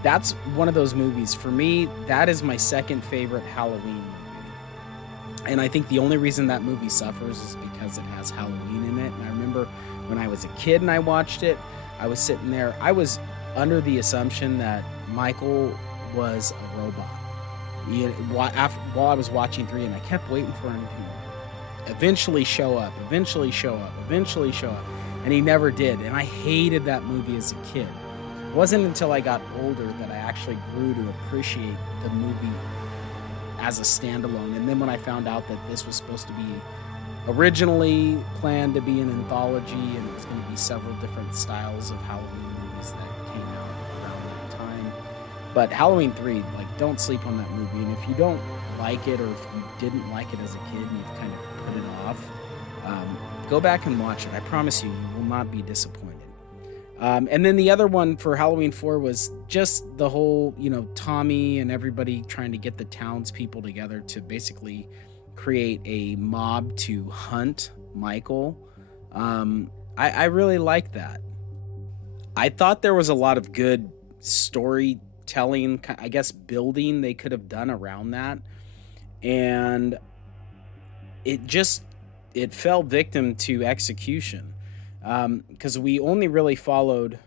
that's one of those movies. For me, that is my second favorite Halloween movie. And I think the only reason that movie suffers is because it has Halloween in it. And I remember when I was a kid and I watched it, I was sitting there, I was under the assumption that Michael was a robot. While I was watching 3, and I kept waiting for him to eventually show up, and he never did. And I hated that movie as a kid. It wasn't until I got older that I actually grew to appreciate the movie as a standalone. And then when I found out that this was supposed to be originally planned to be an anthology, and it was going to be several different styles of Halloween movies that came out around that time. But Halloween 3, like, don't sleep on that movie. And if you don't like it, or if you didn't like it as a kid and you've kind of put it off, go back and watch it. I promise you, you will not be disappointed. And then the other one for Halloween 4 was just the whole, Tommy and everybody trying to get the townspeople together to basically create a mob to hunt Michael. I really like that. I thought there was a lot of good storytelling, I guess, building they could have done around that. And it fell victim to execution. Because we only really followed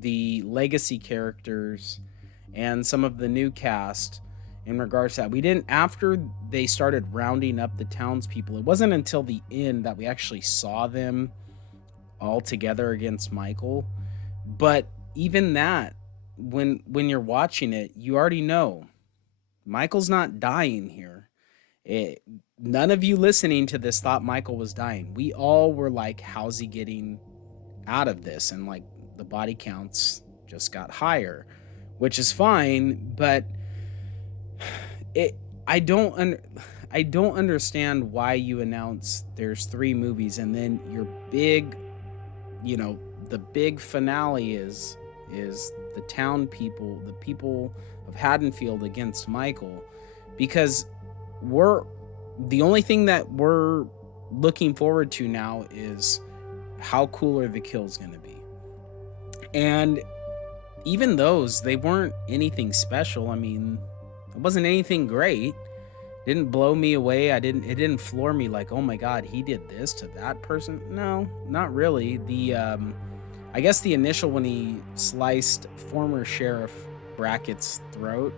the legacy characters and some of the new cast in regards to that. We didn't, after they started rounding up the townspeople, it wasn't until the end that we actually saw them all together against Michael. But even that, when you're watching it, you already know Michael's not dying here. None of you listening to this thought Michael was dying. We all were like, how's he getting out of this? And like, the body counts just got higher, which is fine, but I don't understand why you announce there's 3 movies and then your big, the big finale is the town people, the people of Haddonfield against Michael, because the only thing that we're looking forward to now is how cool are the kills going to be. And even those, they weren't anything special. I mean, it wasn't anything great. It didn't blow me away. It didn't floor me like, oh my God, he did this to that person. No, not really. I guess the initial, when he sliced former Sheriff Brackett's throat,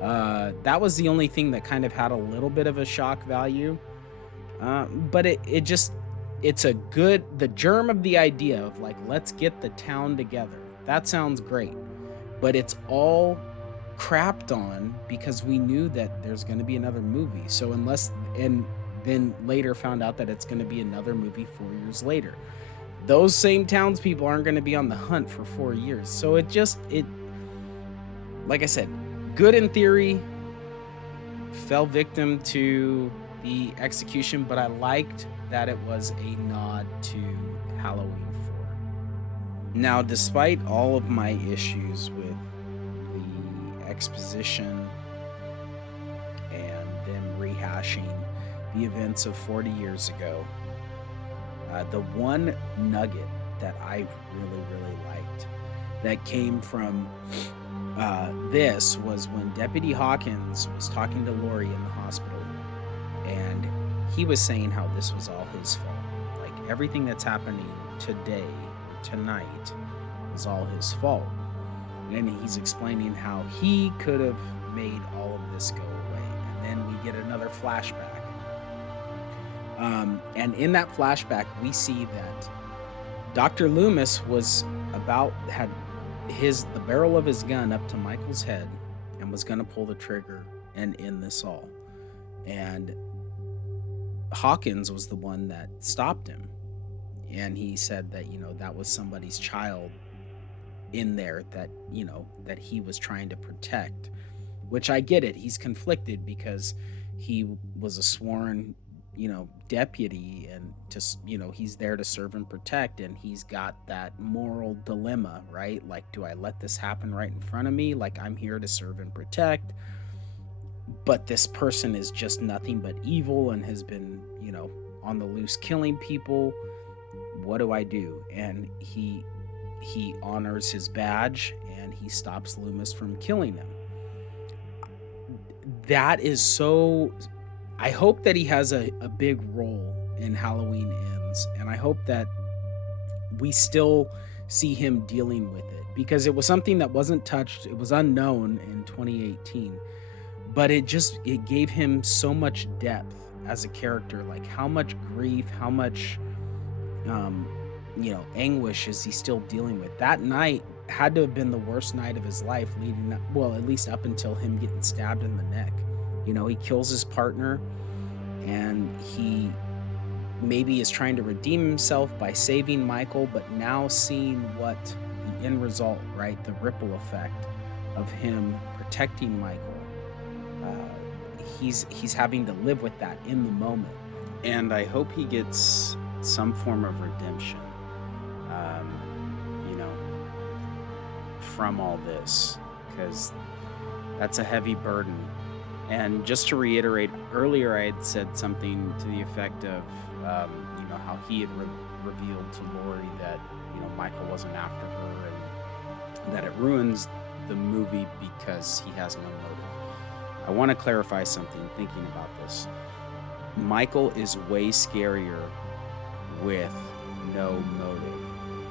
that was the only thing that kind of had a little bit of a shock value. But it's the germ of the idea of like, let's get the town together. That sounds great, but it's all crapped on because we knew that there's going to be another movie. So and then later found out that it's going to be another movie 4 years later. Those same townspeople aren't going to be on the hunt for 4 years. So it like I said, good in theory, fell victim to the execution, but I liked that it was a nod to Halloween 4. Now, despite all of my issues with the exposition and them rehashing the events of 40 years ago, the one nugget that I really, really liked that came from this was when Deputy Hawkins was talking to Lori in the hospital, and he was saying how this was all his fault. Like, everything that's happening today, tonight, was all his fault. And he's explaining how he could have made all of this go away. And then we get another flashback. And in that flashback, we see that Dr. Loomis had the barrel of his gun up to Michael's head and was going to pull the trigger and end this all. And Hawkins was the one that stopped him. And he said that, that was somebody's child in there that, that he was trying to protect, which I get it. He's conflicted because he was a sworn, deputy, and he's there to serve and protect. And he's got that moral dilemma, right? Like, do I let this happen right in front of me? Like, I'm here to serve and protect, but this person is just nothing but evil and has been, on the loose killing people. What do I do? And he honors his badge and he stops Loomis from killing him. That is so. I hope that he has a big role in Halloween Ends, and I hope that we still see him dealing with it, because it was something that wasn't touched. It was unknown in 2018, but it gave him so much depth as a character. Like, how much grief, how much um, anguish is he still dealing with? That night had to have been the worst night of his life, leading up, well, at least up until him getting stabbed in the neck. He kills his partner, and he maybe is trying to redeem himself by saving Michael, but now seeing what the end result, right? The ripple effect of him protecting Michael. He's having to live with that in the moment. And I hope he gets some form of redemption, from all this, because that's a heavy burden. And just to reiterate, earlier I had said something to the effect of, how he had revealed to Lori that, Michael wasn't after her, and that it ruins the movie because he has no motive. I want to clarify something thinking about this. Michael is way scarier with no motive.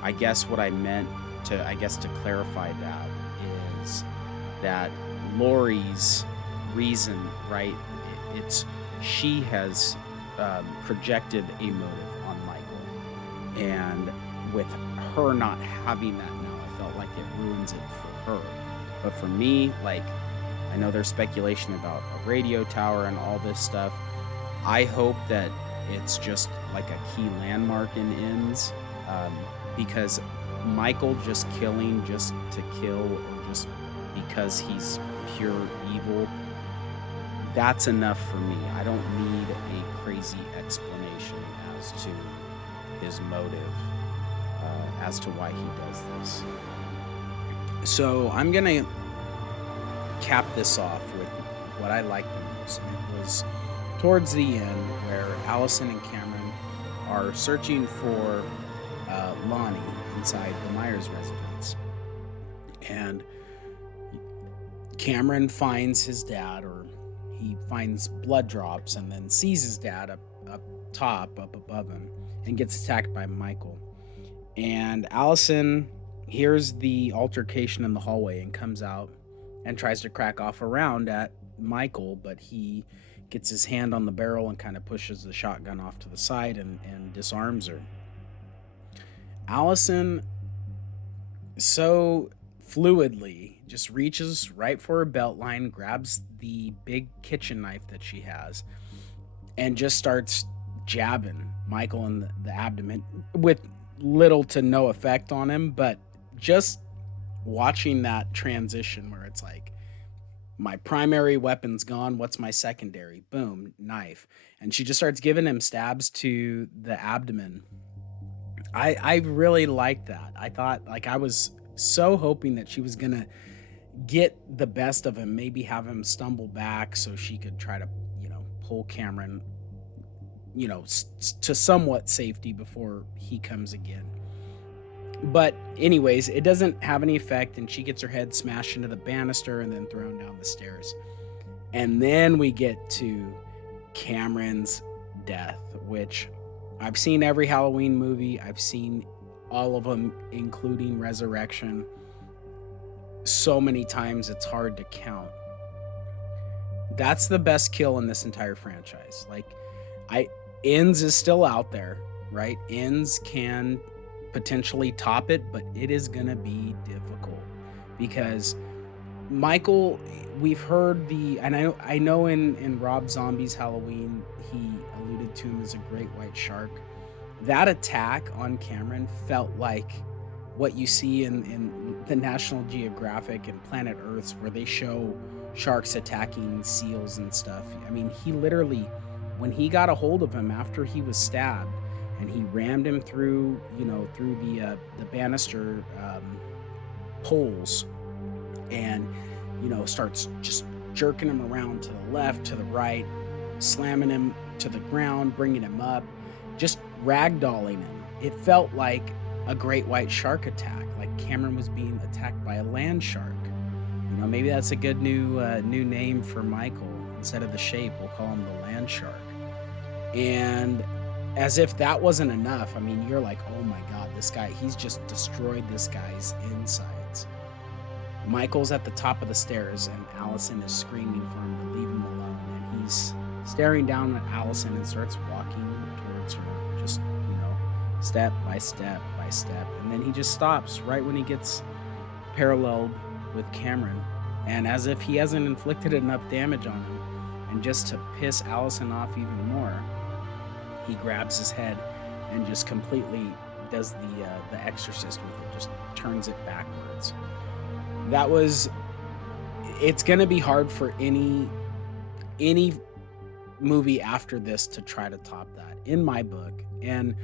I guess what I meant to clarify that is that Lori's reason, right? She has projected a motive on Michael, and with her not having that now, I felt like it ruins it for her. But for me, like, I know there's speculation about a radio tower and all this stuff. I hope that it's just like a key landmark in Ends, because Michael just killing just to kill, or just because he's pure evil, that's enough for me. I don't need a crazy explanation as to his motive, as to why he does this. So I'm gonna cap this off with what I liked the most, and it was towards the end where Allison and Cameron are searching for Lonnie inside the Myers residence, and Cameron finds his dad, or he finds blood drops, and then sees his dad up above him, and gets attacked by Michael. And Allison hears the altercation in the hallway and comes out and tries to crack off a round at Michael, but he gets his hand on the barrel and kind of pushes the shotgun off to the side and disarms her. Allison so fluidly just reaches right for her belt line, grabs the big kitchen knife that she has, and just starts jabbing Michael in the abdomen with little to no effect on him. But just watching that transition where it's like, my primary weapon's gone, what's my secondary? Boom, knife. And she just starts giving him stabs to the abdomen. I really liked that. I thought, like, I was so hoping that she was gonna get the best of him, maybe have him stumble back so she could try to, pull Cameron, to somewhat safety before he comes again. But anyways, it doesn't have any effect, and she gets her head smashed into the banister and then thrown down the stairs. And then we get to Cameron's death, which I've seen every Halloween movie. I've seen all of them, including Resurrection, so many times it's hard to count. That's the best kill in this entire franchise. Like, Ends is still out there, right? Ends can potentially top it, but it is gonna be difficult because Michael, we've heard and I know in Rob Zombie's Halloween, he alluded to him as a great white shark. That attack on Cameron felt like what you see in the National Geographic and Planet Earths, where they show sharks attacking seals and stuff. I mean, he literally, when he got a hold of him after he was stabbed, and he rammed him through the banister poles, and starts just jerking him around to the left, to the right, slamming him to the ground, bringing him up, just ragdolling him. It felt like a great white shark attack, like Cameron was being attacked by a land shark. You know, maybe that's a good new name for Michael. Instead of the shape, we'll call him the land shark. And as if that wasn't enough, I mean, you're like, oh my God, this guy, he's just destroyed this guy's insides. Michael's at the top of the stairs and Allison is screaming for him to leave him alone. And he's staring down at Allison and starts walking towards her, just, step by step by step. And then he just stops right when he gets paralleled with Cameron. And as if he hasn't inflicted enough damage on him, and just to piss Allison off even more, he grabs his head and just completely does the Exorcist with it, just turns it backwards. It's gonna be hard for any movie after this to try to top that, in my book. And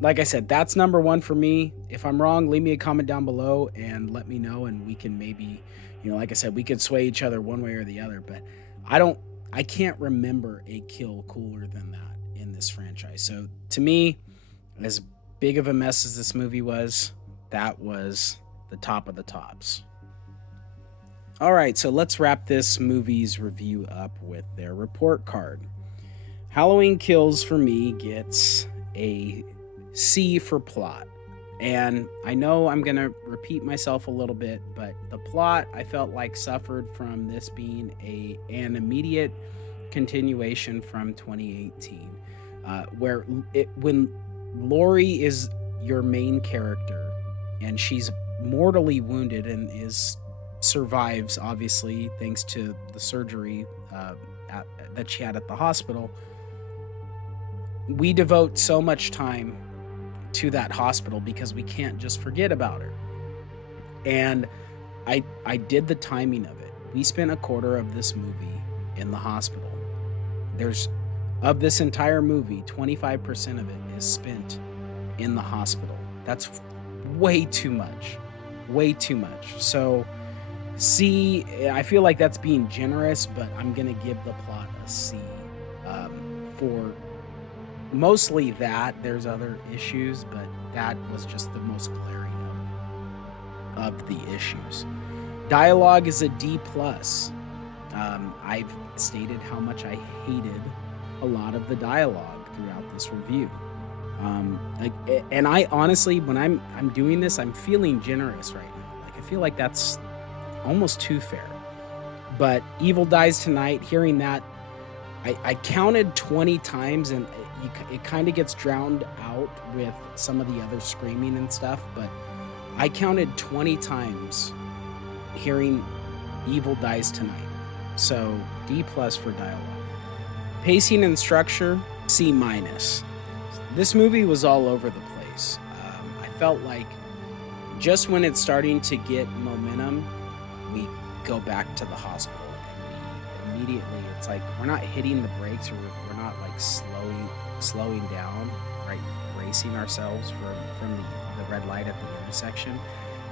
like I said, that's number one for me. If I'm wrong, leave me a comment down below and let me know, and we can maybe, like I said, we could sway each other one way or the other. But I can't remember a kill cooler than that in this franchise. So to me, as big of a mess as this movie was, that was the top of the tops. All right, so let's wrap this movie's review up with their report card. Halloween Kills for me gets a C for plot. And I know I'm going to repeat myself a little bit, but the plot I felt like suffered from this being an immediate continuation from 2018, when Laurie is your main character and she's mortally wounded and survives, obviously, thanks to the surgery that she had at the hospital. We devote so much time to that hospital because we can't just forget about her. And I did the timing of it. We spent a quarter of this movie in the hospital. Of this entire movie, 25% of it is spent in the hospital. That's way too much. Way too much. So C, I feel like that's being generous, but I'm going to give the plot a C for mostly that. There's other issues, but that was just the most glaring of the issues. Dialogue is a D+. I've stated how much I hated a lot of the dialogue throughout this review. And I honestly, when I'm doing this, I'm feeling generous right now. Like, I feel like that's almost too fair. But Evil Dies Tonight, hearing that, I counted 20 times, and it kind of gets drowned out with some of the other screaming and stuff, but I counted 20 times hearing Evil Dies Tonight. So D+ for dialogue. Pacing and structure, C-. This movie was all over the place. I felt like just when it's starting to get momentum, we go back to the hospital, and we immediately, it's like we're not hitting the brakes, or we're not like slowing down, right, bracing ourselves from the red light at the intersection.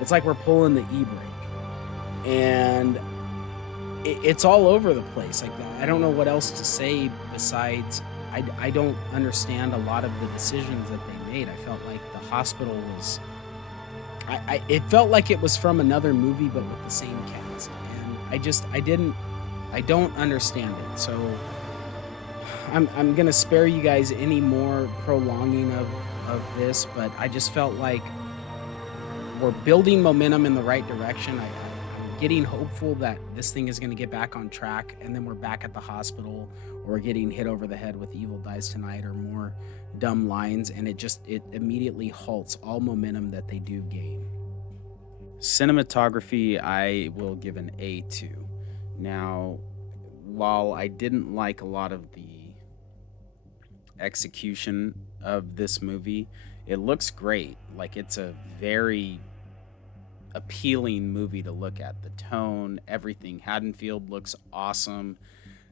It's like we're pulling the e-brake, and it's all over the place. Like, I don't know what else to say besides I don't understand a lot of the decisions that they made. I felt like the hospital was it felt like it was from another movie, but with the same cast, and I don't understand it. So I'm gonna spare you guys any more prolonging of this, but I just felt like we're building momentum in the right direction. I'm getting hopeful that this thing is gonna get back on track, and then we're back at the hospital, or getting hit over the head with Evil Dies Tonight, or more dumb lines, and it immediately halts all momentum that they do gain. Cinematography, I will give an A to. Now, while I didn't like a lot of the execution of this movie, it looks great. Like, it's a very appealing movie to look at. The tone, everything. Haddonfield looks awesome.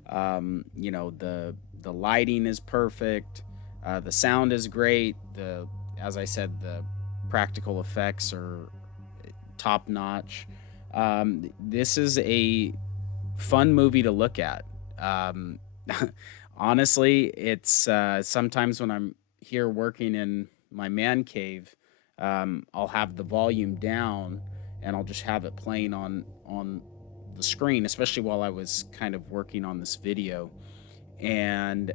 The lighting is perfect. The sound is great. As I said, the practical effects are top notch. This is a fun movie to look at. Um, Honestly, it's sometimes when I'm here working in my man cave, I'll have the volume down and I'll just have it playing on the screen, especially while I was kind of working on this video. And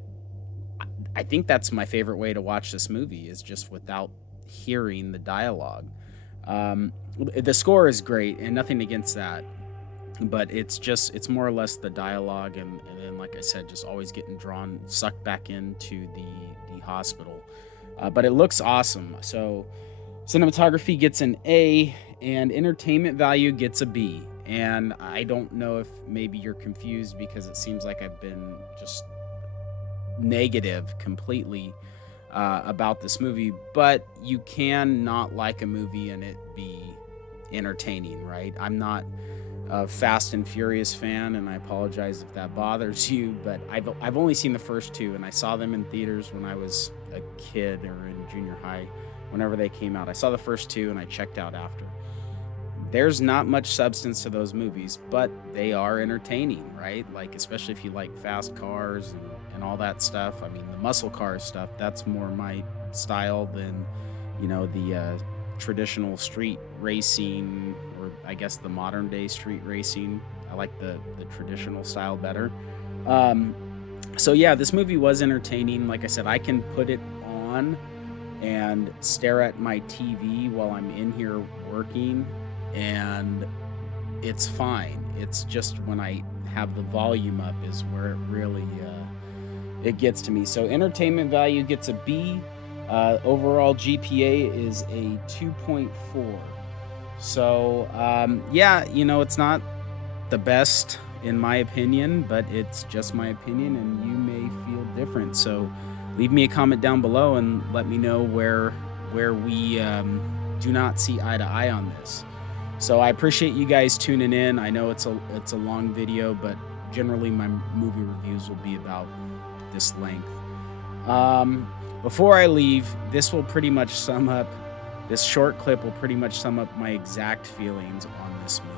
I think that's my favorite way to watch this movie is just without hearing the dialogue. The score is great, and nothing against that, but it's more or less the dialogue, and then like I said, just always getting drawn, sucked back into the hospital. But it looks awesome. So cinematography gets an A, and entertainment value gets a B. And I don't know if maybe you're confused because it seems like I've been just negative completely about this movie, but you can not like a movie and it be entertaining, right? I'm not a Fast and Furious fan, and I apologize if that bothers you, but I've only seen the first two, and I saw them in theaters when I was a kid or in junior high, whenever they came out. I saw the first two, and I checked out after. There's not much substance to those movies, but they are entertaining, right? Like, especially if you like fast cars and all that stuff. I mean, the muscle car stuff, that's more my style than, the traditional street racing, or I guess the modern day street racing. I like the traditional style better. Um, so yeah, this movie was entertaining. Like I said, I can put it on and stare at my TV while I'm in here working, and it's fine. It's just when I have the volume up is where it really it gets to me. So entertainment value gets a B. Overall GPA is a 2.4. So yeah, it's not the best in my opinion, but it's just my opinion, and you may feel different. So leave me a comment down below and let me know where we do not see eye to eye on this. So I appreciate you guys tuning in. I know it's a long video, but generally my movie reviews will be about this length. Before I leave, this short clip will pretty much sum up my exact feelings on this movie.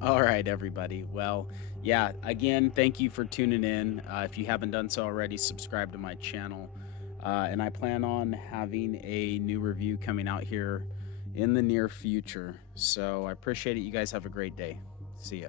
All right, everybody. Well, yeah, again, thank you for tuning in. If you haven't done so already, subscribe to my channel. And I plan on having a new review coming out here in the near future. So I appreciate it. You guys have a great day. See ya.